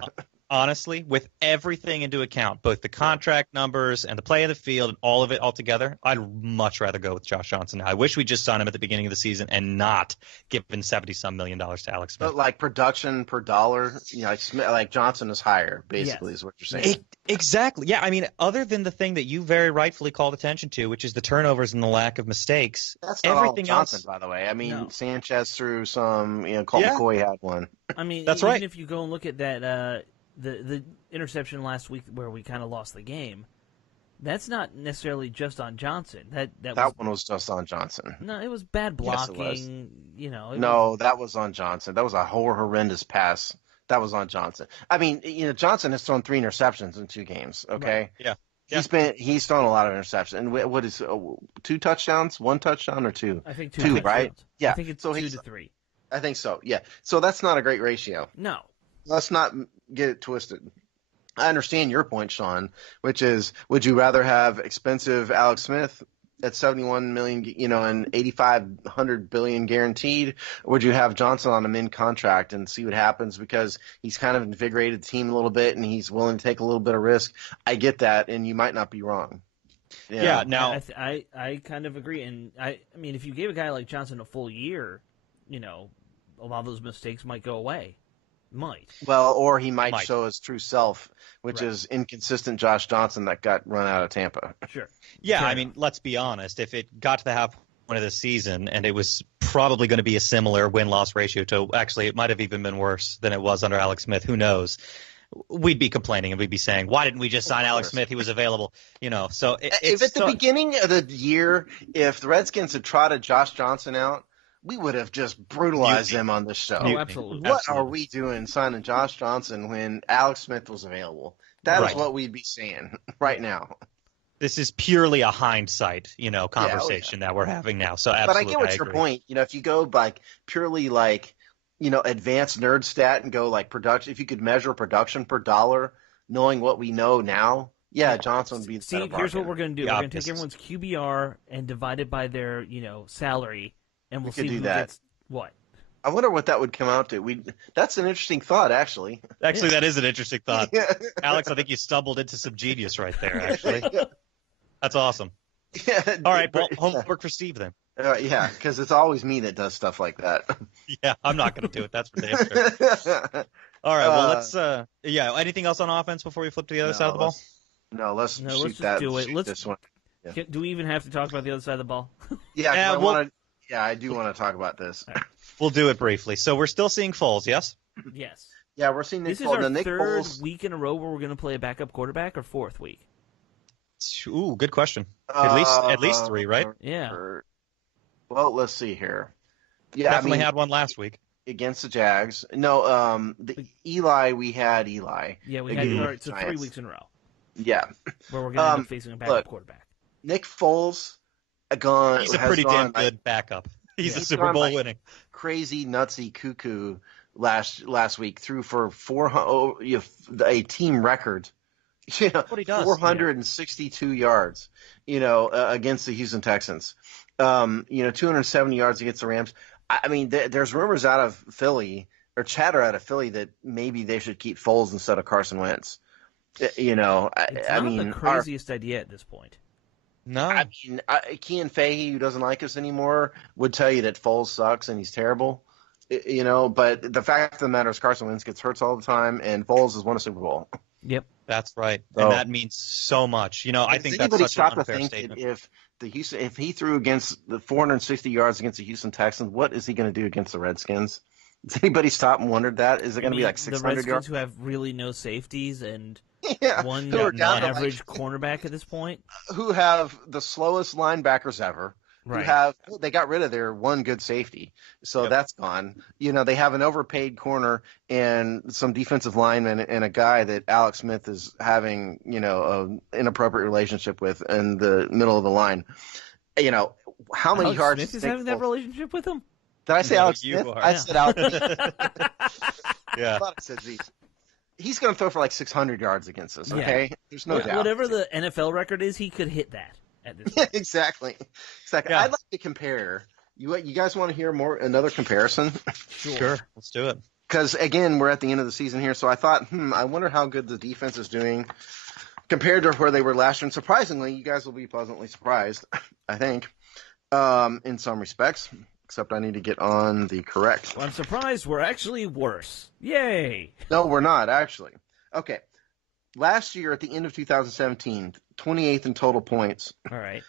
Honestly, with everything into account, both the contract numbers and the play of the field and all of it all together, I'd much rather go with Josh Johnson. I wish we just signed him at the beginning of the season and not given $70-some million to Alex Smith. But like production per dollar, like Johnson is higher, basically, is what you're saying. Exactly. Yeah, I mean, other than the thing that you very rightfully called attention to, which is the turnovers and the lack of mistakes, that's not everything all Johnson, else. By the way. I mean, Sanchez threw some. Colt McCoy had one. I mean, that's even right. if you go and look at that. The interception last week where we kind of lost the game, that's not necessarily just on Johnson. That one was just on Johnson. No, it was bad blocking. Yes, it was. That was on Johnson. That was a horrendous pass. That was on Johnson. I mean, Johnson has thrown 3 interceptions in 2 games. Okay. Right. Yeah. He's thrown a lot of interceptions. And what is 2 touchdowns? 1 touchdown or 2? I think 2, right? Yeah. I think it's 2 to 3. I think so. Yeah. So that's not a great ratio. No. let's not get it twisted. I understand your point, Sean, which is, would you rather have expensive Alex Smith at 71 million, and 8,500 billion guaranteed, or would you have Johnson on a min contract and see what happens because he's kind of invigorated the team a little bit and he's willing to take a little bit of risk? I get that, and you might not be wrong. Yeah. Now, I kind of agree, and I mean, if you gave a guy like Johnson a full year, a lot of those mistakes might go away. Might. Well, or he might show his true self, which is inconsistent Josh Johnson that got run out of Tampa. Sure. Yeah, I mean, let's be honest. If it got to the half point of the season and it was probably going to be a similar win-loss ratio to, actually, it might have even been worse than it was under Alex Smith. Who knows? We'd be complaining and we'd be saying, why didn't we just sign Alex Smith? He was available, So if at the beginning of the year, if the Redskins had trotted Josh Johnson out, we would have just brutalized them on this show. Oh, absolutely. What are we doing signing Josh Johnson when Alex Smith was available? That is what we'd be saying right now. This is purely a hindsight, conversation that we're having now. So absolutely, but I get what's your point. If you go purely advanced nerd stat and go production, if you could measure production per dollar, knowing what we know now, Johnson would be the better here's what we're going to do. Yeah, we're going to take everyone's QBR and divide it by their, salary. And we'll see who gets what. I wonder what that would come out to. That's an interesting thought, actually. Actually, that is an interesting thought. Alex, I think you stumbled into some genius right there, actually. That's awesome. Yeah, all right, well, homework for Steve then. Because it's always me that does stuff like that. Yeah, I'm not going to do it. That's for damn sure. All right, well, let's anything else on offense before we flip to the other side of the ball? Let's do it. This one. Yeah. Do we even have to talk about the other side of the ball? I do want to talk about this. Right. We'll do it briefly. So we're still seeing Foles, yes? Yes. Yeah, we're seeing Nick This Foles. is our third week in a row where we're going to play a backup quarterback, or fourth week? Ooh, good question. At least three, right? Yeah. Well, let's see here. Yeah, definitely had one last week against the Jags. No, Eli. We had Eli. Yeah, we had. So 3 weeks in a row. Yeah, where we're going to end up facing a backup quarterback. Nick Foles. He's a pretty damn good backup. He's a Super Bowl winning. Crazy, nutsy, cuckoo last week. Threw for a team record. What he does. 462 yards, against the Houston Texans. 270 yards against the Rams. I mean, there's rumors out of Philly, or chatter out of Philly, that maybe they should keep Foles instead of Carson Wentz. It's not the craziest idea at this point. No. I mean, Kean Fahey, who doesn't like us anymore, would tell you that Foles sucks and he's terrible. But the fact of the matter is Carson Wentz gets hurt all the time, and Foles has won a Super Bowl. Yep. That's right. And that means so much. I think that's such an unfair statement. If he threw against the 460 yards against the Houston Texans, what is he going to do against the Redskins? Does anybody stop and wondered that? Is it going to be 600 the Redskins yards? Who have really no safeties and one average cornerback at this point? Who have the slowest linebackers ever. Right. They got rid of their one good safety, so that's gone. They have an overpaid corner and some defensive linemen and a guy that Alex Smith is having, an inappropriate relationship with in the middle of the line. How many yards Smith is having that relationship with him? Did I say Alex Smith? I said Alex Smith. Yeah. I thought I said Zeke. He's going to throw for 600 yards against us, okay? Yeah. There's no doubt. Whatever the NFL record is, he could hit that. Exactly. Yeah. I'd like to compare. You guys want to hear another comparison? Sure. Let's do it. Because, again, we're at the end of the season here, so I thought, I wonder how good the defense is doing compared to where they were last year. And surprisingly, you guys will be pleasantly surprised, I think, in some respects. Except I need to get on the correct. Well, I'm surprised we're actually worse. Yay! No, we're not, actually. Okay. Last year, at the end of 2017, 28th in total points. All right.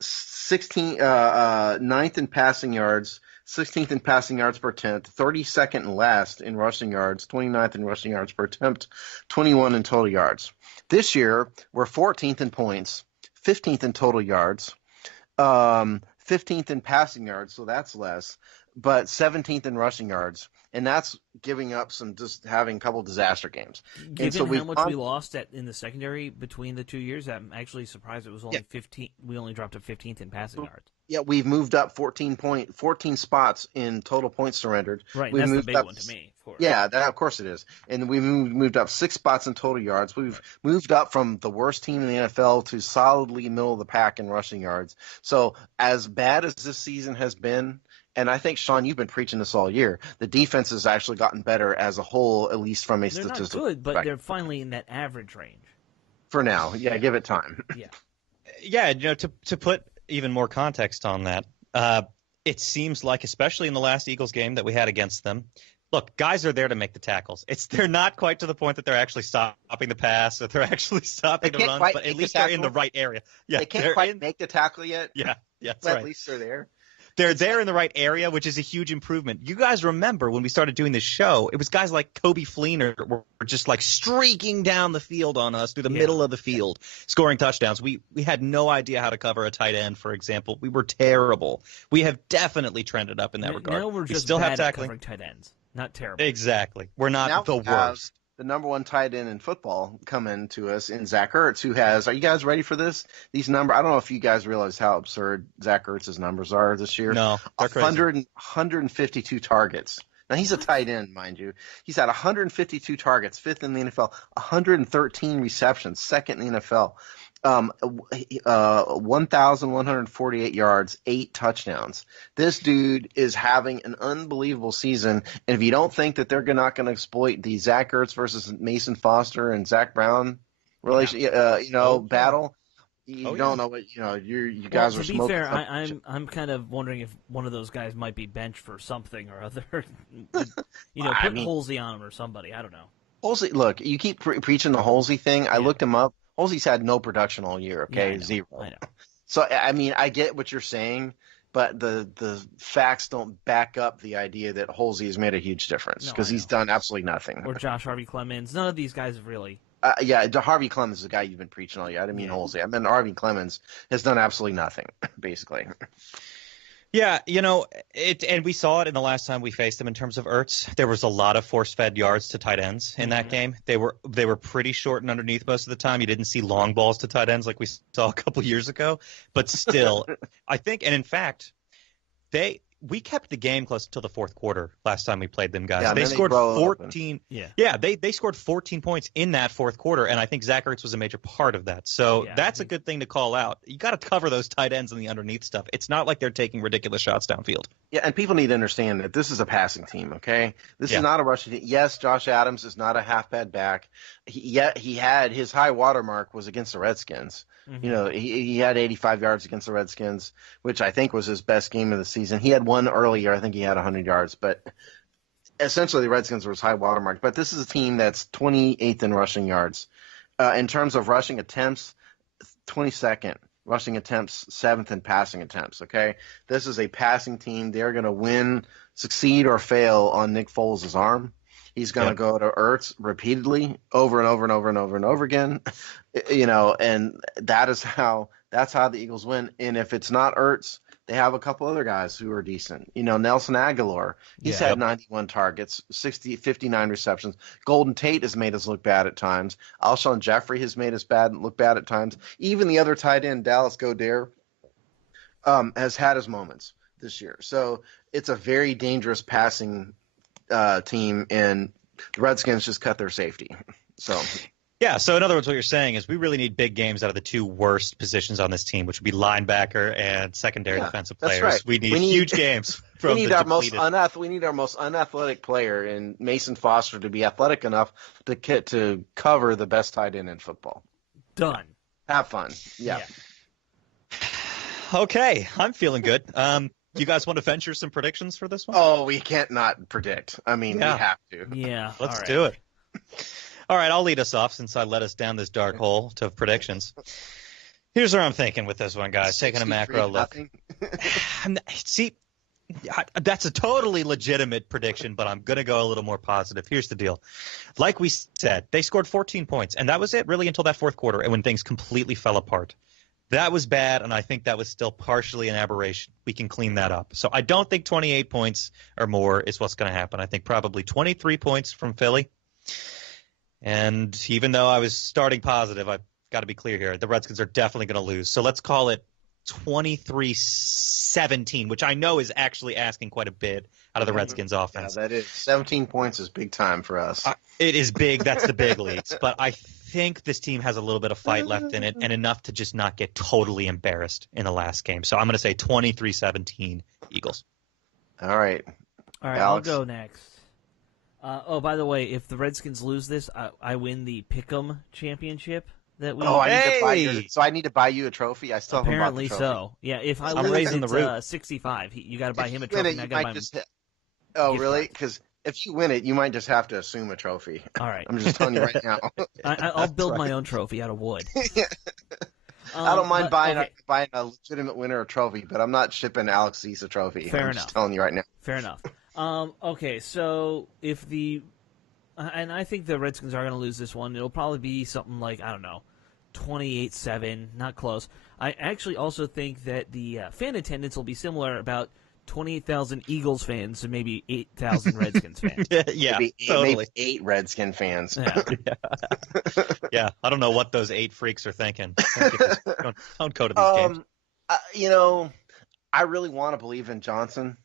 9th in passing yards, 16th in passing yards per attempt, 32nd and last in rushing yards, 29th in rushing yards per attempt, 21 in total yards. This year, we're 14th in points, 15th in total yards, 15th in passing yards, so that's less, but 17th in rushing yards, and that's giving up just having a couple disaster games. Given how much we lost in the secondary between the 2 years, I'm actually surprised it was only 15. We only dropped to 15th in passing yards. Yeah, we've moved up 14 spots in total points surrendered. Right, we've that's moved the big up, one to me. Of course. Yeah, of course it is. And we moved up 6 spots in total yards. We've moved up from the worst team in the NFL to solidly middle of the pack in rushing yards. So as bad as this season has been, and I think, Sean, you've been preaching this all year, the defense has actually gotten better as a whole, at least from a statistical perspective. They're not good, but they're finally in that average range. For now. Yeah, give it time. Yeah. Yeah, to put even more context on that, it seems like, especially in the last Eagles game that we had against them, look, guys are there to make the tackles. They're not quite to the point that they're actually stopping the pass or they're actually stopping the runs, but at least they're in the right area. Yeah, they can't quite make the tackle yet. Yeah, that's but right. At least they're there. They're there in the right area, which is a huge improvement. You guys remember when we started doing this show, it was guys like Kobe Fleener were just like streaking down the field on us through the middle of the field, scoring touchdowns. We had no idea how to cover a tight end, for example. We were terrible. We have definitely trended up in that regard. Now we're just still bad have at tackling. covering tight ends. Not terrible. Exactly. We're not now the worst. The number one tight end in football coming to us in Zach Ertz, who has – are you guys ready for this? These numbers – I don't know if you guys realize how absurd Zach Ertz's numbers are this year. No, they're crazy. 152 targets. Now, he's a tight end, mind you. He's had 152 targets, fifth in the NFL, 113 receptions, second in the NFL, 1,148 yards, 8 touchdowns. This dude is having an unbelievable season, and if you don't think that they're not going to exploit the Zach Ertz versus Mason Foster and Zach Brown battle, you don't know what you guys are smoking. To be fair, I'm kind of wondering if one of those guys might be benched for something or other. Put Halsey on him or somebody. I don't know. Halsey, look, you keep preaching the Halsey thing. I looked him up. Halsey's had no production all year. Okay, zero. I know. So I mean, I get what you're saying, but the facts don't back up the idea that Halsey has made a huge difference because he's done absolutely nothing. Or Josh Harvey Clemens. None of these guys have really. Harvey Clemens is the guy you've been preaching all year. I didn't mean Halsey. I meant Harvey Clemens has done absolutely nothing, basically. Yeah, and we saw it in the last time we faced them in terms of Ertz. There was a lot of force-fed yards to tight ends in that game. They were pretty short and underneath most of the time. You didn't see long balls to tight ends like we saw a couple years ago. But still, I think, and in fact, we kept the game close until the fourth quarter last time we played them, guys. They scored 14. They scored 14 points in that fourth quarter, and I think Zach Ertz was a major part of that. So that's a good thing to call out. You got to cover those tight ends and the underneath stuff. It's not like they're taking ridiculous shots downfield. Yeah, and people need to understand that this is a passing team, okay? This is not a rushing team. Yes, Josh Adams is not a half-bad back. He had his high water mark was against the Redskins. Mm-hmm. He had 85 yards against the Redskins, which I think was his best game of the season. He had one earlier. I think he had 100 yards, but essentially the Redskins were his high water mark. But this is a team that's 28th in rushing yards. In terms of rushing attempts, 22nd. Rushing attempts, 7th in passing attempts, okay? This is a passing team. They're going to win, succeed, or fail on Nick Foles' arm. He's going to go to Ertz repeatedly over and over and over and over and over again, and that's how the Eagles win. And if it's not Ertz, they have a couple other guys who are decent. Nelson Aguilar, he's had 91 targets, 59 receptions. Golden Tate has made us look bad at times. Alshon Jeffrey has made us look bad at times. Even the other tight end, Dallas Goedert, has had his moments this year. So it's a very dangerous passing team, and the Redskins just cut their safety. So in other words, what you're saying is we really need big games out of the two worst positions on this team, which would be linebacker and secondary defensive players. Right. We need huge games from we need our most unathletic player in Mason Foster to be athletic enough to cover the best tight end in football. Done. Have fun. Yeah. Okay, I'm feeling good. You guys want to venture some predictions for this one? Oh, we can't not predict. I mean, we have to. Yeah. Let's do it. All right, I'll lead us off since I led us down this dark hole to predictions. Here's where I'm thinking with this one, guys. Taking a macro look. See, that's a totally legitimate prediction, but I'm going to go a little more positive. Here's the deal. Like we said, they scored 14 points, and that was it really until that fourth quarter and when things completely fell apart. That was bad, and I think that was still partially an aberration. We can clean that up. So I don't think 28 points or more is what's going to happen. I think probably 23 points from Philly. And even though I was starting positive, I've got to be clear here. The Redskins are definitely going to lose. So let's call it 23-17, which I know is actually asking quite a bit out of the Redskins offense. Yeah, that is. 17 points is big time for us. It is big. That's the big leagues. But I think this team has a little bit of fight left in it and enough to just not get totally embarrassed in the last game. So I'm going to say 23-17 Eagles. All right. Alex. I'll go next. By the way, if the Redskins lose this, I win the Pick'em championship. That we I need to buy you a trophy. I still apparently haven't bought the trophy. So. Yeah, if I I'm lose, raising it's the roof. 65. You got to buy him a trophy. And I got to buy him. Oh, really? Because if you win it, you might just have to assume a trophy. All right. I'm just telling you right now. I'll build my own trophy out of wood. I don't mind buying a legitimate winner a trophy, but I'm not shipping Alex Zeese a trophy. Fair I'm enough. Just telling you right now. Fair enough. Okay, so if and I think the Redskins are going to lose this one. It'll probably be something like, I don't know, 28-7, not close. I actually also think that the fan attendance will be similar, about 28,000 Eagles fans and maybe 8,000 Redskins fans. Yeah, totally. Maybe 8 Redskin fans. Yeah. Yeah, I don't know what those 8 freaks are thinking. Don't go to these games. I really want to believe in Johnson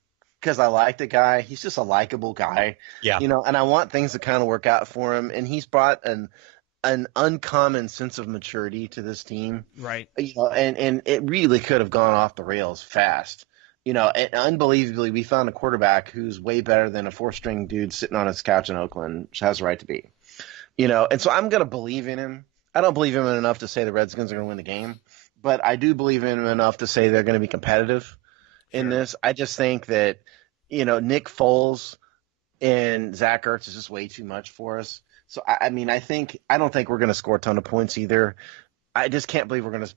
because I like the guy. He's just a likable guy. Yeah. And I want things to kind of work out for him. And he's brought an uncommon sense of maturity to this team. Right. And it really could have gone off the rails fast. And unbelievably, we found a quarterback who's way better than a 4-string dude sitting on his couch in Oakland, which has a right to be. And so I'm going to believe in him. I don't believe him enough to say the Redskins are going to win the game, but I do believe in him enough to say they're going to be competitive in this. I just think that, Nick Foles and Zach Ertz is just way too much for us. So, I don't think we're going to score a ton of points either. I just can't believe we're going to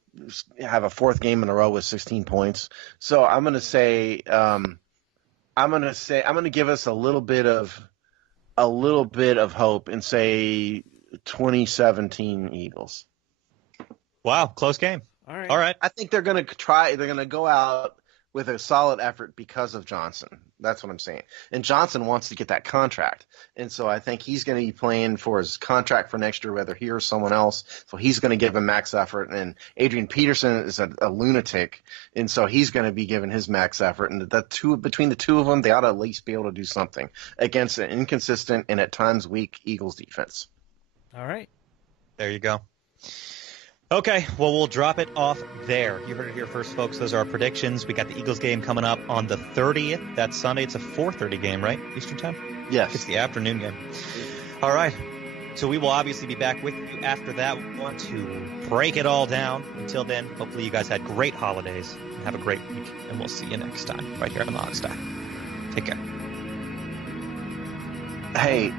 have a 4th game in a row with 16 points. So I'm going to say, I'm going to give us a little bit of hope and say 2017 Eagles. Wow, close game. All right. All right. I think they're going to try. They're going to go out with a solid effort because of Johnson. That's what I'm saying. And Johnson wants to get that contract. And so I think he's going to be playing for his contract for next year, whether he or someone else. So he's going to give him max effort. And Adrian Peterson is a lunatic. And so he's going to be giving his max effort. And between the two of them, they ought to at least be able to do something against an inconsistent and at times weak Eagles defense. All right. There you go. Okay, well, we'll drop it off there. You heard it here first, folks. Those are our predictions. We got the Eagles game coming up on the 30th. That's Sunday. It's a 4:30 game, right? Eastern time? Yes. It's the afternoon game. All right. So we will obviously be back with you after that. We want to break it all down. Until then, hopefully you guys had great holidays. Have a great week, and we'll see you next time right here on the Hog Sty. Take care. Hey,